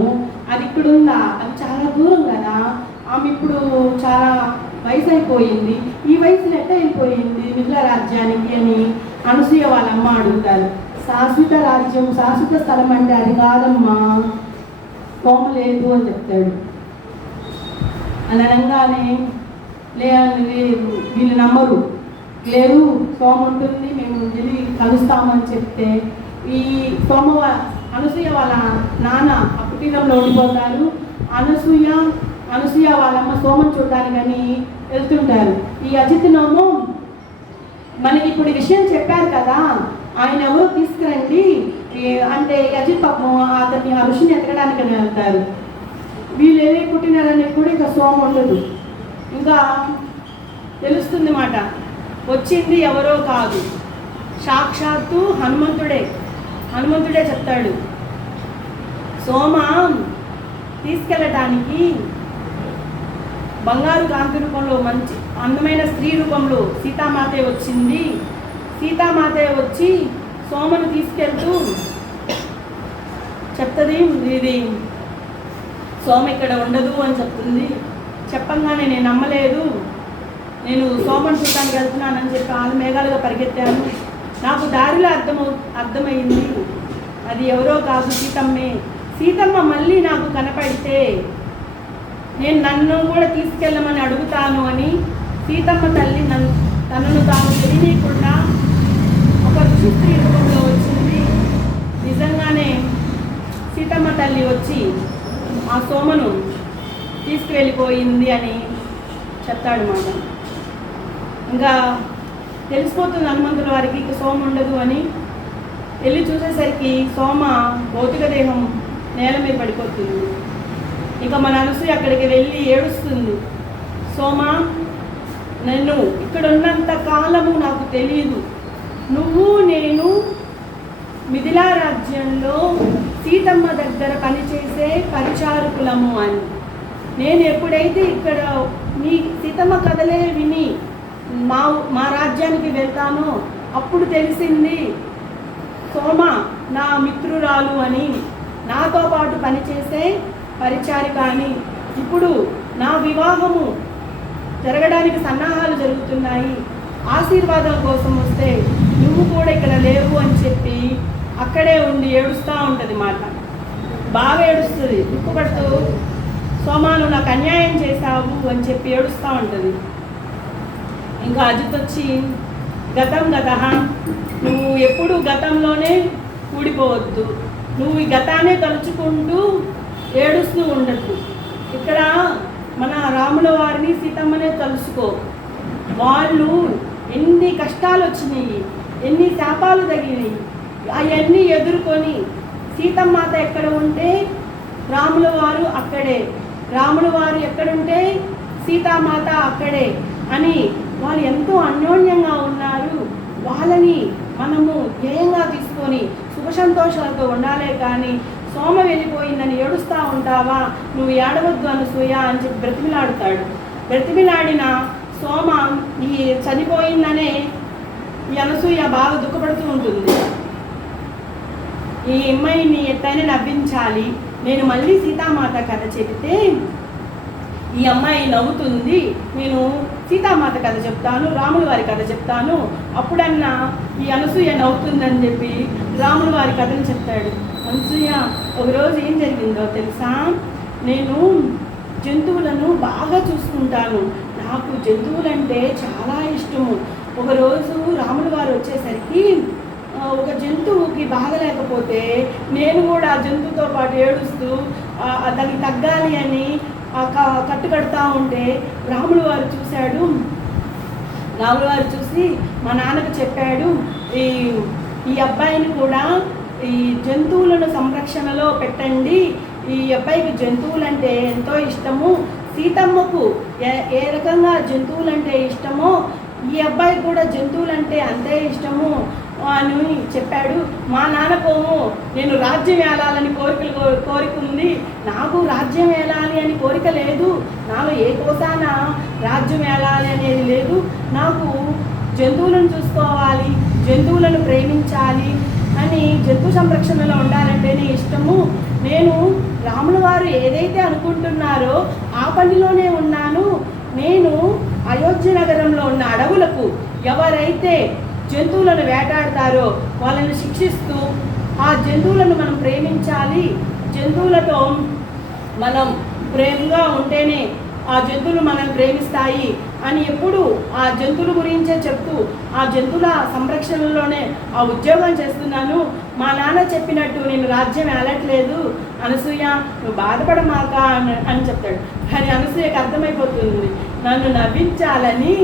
అది ఇక్కడ ఉందా? అది చాలా దూరం కదా, ఆమె ఇప్పుడు చాలా వయసు అయిపోయింది, ఈ వయసులో ఎట్ట అయిపోయింది మిథిలా రాజ్యానికి అని అనసూయ వాళ్ళమ్మ అడుగుతారు. శాశ్వత రాజ్యం, శాశ్వత స్థలం అంటే అది కాదమ్మా, సోమ లేదు అని చెప్తాడు. అని అనగానే వీళ్ళు నమ్మరు, లేదు సోమ ఉంటుంది, మేము వెళ్ళి కలుస్తామని చెప్తే ఈ అనసూయ వాళ్ళ నాన్న ఆ కుటీరంలో ఉండిపోతారు. అనసూయ వాళ్ళమ్మ సోమను చూడడానికని వెళ్తుంటారు. ఈ అజిత్నోమో మనకి ఇప్పుడు ఈ విషయం చెప్పారు కదా, ఆయన ఎవరో తీసుకురండి అంటే అజిత్ పాపం అతన్ని ఆ ఋషిని ఎతకడానికని వెళ్తారు. వీళ్ళు ఏదే పుట్టినారని కూడా ఇక సోమ ఉండదు. ఇంకా తెలుస్తుంది మాట, వచ్చింది ఎవరో కాదు, సాక్షాత్తు హనుమంతుడే చెప్తాడు, సోమ తీసుకెళ్ళటానికి బంగారు కాంతి రూపంలో మంచి అందమైన స్త్రీ రూపంలో సీతామాతే వచ్చింది. సీతామాతే వచ్చి సోమను తీసుకెళ్తూ చెప్తుంది, ఇది సోమ ఇక్కడ ఉండదు అని చెప్తుంది. చెప్పంగానే నేను నమ్మలేదు, నేను సోమను చూడటానికి వెళ్తున్నానని చెప్పి ఆరు మేఘాలుగా పరిగెత్తాను. నాకు దారిలో అర్థమైంది అది ఎవరో కాదు, సీతమ్మ మళ్ళీ నాకు కనపడితే నేను నన్ను కూడా తీసుకెళ్ళమని అడుగుతాను అని సీతమ్మ తల్లి తనను తాను తెలియకుండా ఒక పశుస్త్రీ రూపంలో వచ్చింది. నిజంగానే సీతమ్మ తల్లి వచ్చి ఆ సోమను తీసుకువెళ్ళిపోయింది అని చెప్తాడు మాట. ఇంకా తెలిసిపోతుంది హనుమంతుల వారికి ఇక సోమ ఉండదు అని. వెళ్ళి చూసేసరికి సోమ భౌతిక దేహం నేల మీద పడిపోతుంది. ఇక మన అనసూయ అక్కడికి వెళ్ళి ఏడుస్తుంది. సోమ, నేను ఇక్కడ ఉన్నంత కాలము నాకు తెలియదు, నువ్వు నేను మిథిలా రాజ్యంలో సీతమ్మ దగ్గర పనిచేసే పరిచారకులము అని. నేను ఎప్పుడైతే ఇక్కడ మీ సీతమ్మ కథలే విని మా రాజ్యానికి వెళ్తానో అప్పుడు తెలిసింది సోమ నా మిత్రురాలు అని, నాతో పాటు పనిచేసే పరిచారిక అని. ఇప్పుడు నా వివాహము జరగడానికి సన్నాహాలు జరుగుతున్నాయి, ఆశీర్వాదం కోసం వస్తే నువ్వు కూడా ఇక్కడ లేవు అని చెప్పి అక్కడే ఉండి ఏడుస్తూ ఉంటుంది మాట. బాగా ఏడుస్తుంది, దుఃఖపడుతూ సోమా నువ్వు నాకు అన్యాయం చేశావు అని చెప్పి ఏడుస్తూ ఉంటుంది. ఇంకా అజిత్ వచ్చి గతం గతః, నువ్వు ఎప్పుడు గతంలోనే కూడిపోవద్దు, నువ్వు ఈ గతాన్ని తలుచుకుంటూ ఏడుస్తూ ఉండద్దు. ఇక్కడ మన రాముల వారిని సీతమ్మనే తలుసుకో. వాళ్ళు ఎన్ని కష్టాలు వచ్చినాయి, ఎన్ని శాపాలు తగినాయి, అవన్నీ ఎదుర్కొని సీతమ్మాత ఎక్కడ ఉంటే రాముల వారు అక్కడే, రాముల వారు ఎక్కడుంటే సీతామాత అక్కడే అని వాళ్ళు ఎంతో అన్యోన్యంగా ఉన్నారు. వాళ్ళని మనము ధ్యేయంగా తీసుకొని సుఖ సంతోషాలతో ఉండాలే కానీ సోమ వెళ్ళిపోయిందని ఏడుస్తూ ఉంటావా, నువ్వు ఏడవద్దు అనసూయ అని చెప్పి బ్రతిమిలాడుతాడు. బ్రతిమిలాడిన సోమ ఈ చనిపోయిందనే ఈ అనసూయ బాగా దుఃఖపడుతూ ఉంటుంది. ఈ అమ్మాయిని ఎట్టయినా నవ్వించాలి, నేను మళ్ళీ సీతామాత కథ చెబితే ఈ అమ్మాయి నవ్వుతుంది, నేను సీతామాత కథ చెప్తాను, రాముల వారి కథ చెప్తాను, అప్పుడన్నా ఈ అనసూయ నవ్వుతుందని చెప్పి రాముల వారి కథను చెప్తాడు. అనసూయ ఒకరోజు ఏం జరిగిందో తెలుసా, నేను జంతువులను బాగా చూసుకుంటాను, నాకు జంతువులంటే చాలా ఇష్టము. ఒకరోజు రాముల వారు వచ్చేసరికి ఒక జంతువుకి బాగలేకపోతే నేను కూడా ఆ జంతువుతో పాటు ఏడుస్తూ దానికి తగ్గాలి అని కట్టు కడుతూ ఉంటే రాముల వారు చూశాడు. రాముల వారు చూసి మా నాన్నకు చెప్పాడు, ఈ అబ్బాయిని కూడా ఈ జంతువులను సంరక్షణలో పెట్టండి, ఈ అబ్బాయికి జంతువులంటే ఎంతో ఇష్టము, సీతమ్మకు ఏ రకంగా జంతువులంటే ఇష్టమో ఈ అబ్బాయి కూడా జంతువులంటే అంతే ఇష్టము అని చెప్పాడు. మా నాన్నకోము నేను రాజ్యం ఏలాలని కోరిక ఉంది, నాకు రాజ్యం ఏలాలి అని కోరిక లేదు, నాలో ఏ కోసాన రాజ్యం ఏలాలి అనేది లేదు, నాకు జంతువులను చూసుకోవాలి, జంతువులను ప్రేమించాలి అని జంతు సంరక్షణలో ఉండాలంటేనే ఇష్టము. నేను రాముల వారు ఏదైతే అనుకుంటున్నారో ఆ పనిలోనే ఉన్నాను. నేను అయోధ్య నగరంలో ఉన్న అడవులకు ఎవరైతే జంతువులను వేటాడతారో వాళ్ళని శిక్షిస్తూ ఆ జంతువులను మనం ప్రేమించాలి, జంతువులతో మనం ప్రేమగా ఉంటేనే ఆ జంతువులు మనల్ని ప్రేమిస్తాయి అని ఎప్పుడు ఆ జంతువుల గురించే చెప్తూ ఆ జంతువుల సంరక్షణలోనే ఆ ఉద్యోగం చేస్తున్నాను. మా నాన్న చెప్పినట్టు నేను రాజ్యం ఏలట్లేదు అనసూయ, నువ్వు బాధపడమాక అని చెప్తాడు. కానీ అనసూయకు అర్థమైపోతుంది, నన్ను నవ్వించాలని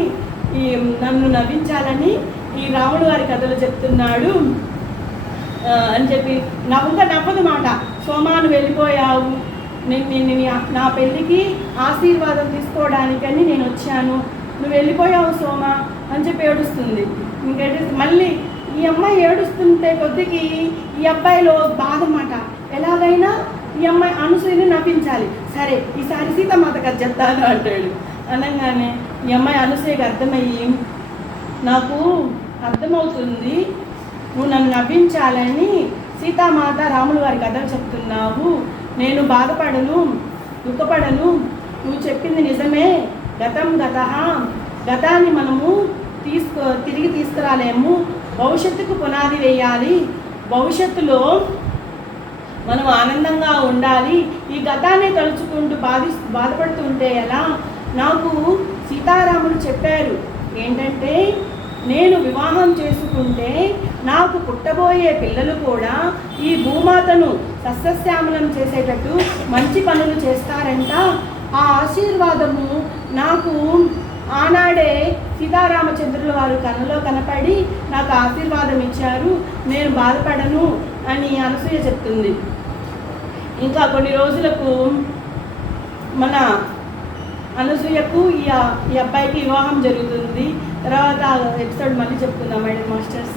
ఈ రాముడు వారి కథలు చెప్తున్నాడు అని చెప్పి ఇంకా నవ్వదు మాట. సోమాను వెళ్ళిపోయావు, నేను నా పెళ్ళికి ఆశీర్వాదం తీసుకోవడానికని నేను వచ్చాను, నువ్వు వెళ్ళిపోయావు సోమ అని చెప్పి ఏడుస్తుంది. ఇంకేంటి మళ్ళీ ఈ అమ్మాయి ఏడుస్తుంటే కొద్దికి ఈ అబ్బాయిలో బాధ మాట, ఎలాగైనా ఈ అమ్మాయి అనసూయని నవ్వించాలి, సరే ఈసారి సీతమాత కథ చెప్తాను అంటాడు. అనగానే ఈ అమ్మాయి అనసూయకి అర్థమయ్యి, నాకు అర్థమవుతుంది నువ్వు నన్ను నవ్వించాలని సీతామాత రాముల వారి కథలు చెప్తున్నావు, నేను బాధపడను, దుఃఖపడను, నువ్వు చెప్పింది నిజమే, గతాన్ని మనము తిరిగి తీసుకురాలేము, భవిష్యత్తుకు పునాది వేయాలి, భవిష్యత్తులో మనం ఆనందంగా ఉండాలి, ఈ గతాన్ని తలుచుకుంటూ బాధపడుతుంటే ఎలా? నాకు సీతారాములు చెప్పారు ఏంటంటే నేను వివాహం చేసుకుంటే నాకు పుట్టబోయే పిల్లలు కూడా ఈ భూమాతను సస్యశ్యామలం చేసేటట్టు మంచి పనులు చేస్తారంట. ఆ ఆశీర్వాదము నాకు ఆనాడే సీతారామచంద్రుల వారు కలలో కనపడి నాకు ఆశీర్వాదం ఇచ్చారు, నేను బాధపడను అని అనసూయ చెప్తుంది. ఇంకా కొన్ని రోజులకు మన అనసూయకు ఈ అబ్బాయికి వివాహం జరుగుతుంది. తర్వాత ఎపిసోడ్ మళ్ళీ చెప్పుకుందాం మేడం మాస్టర్స్.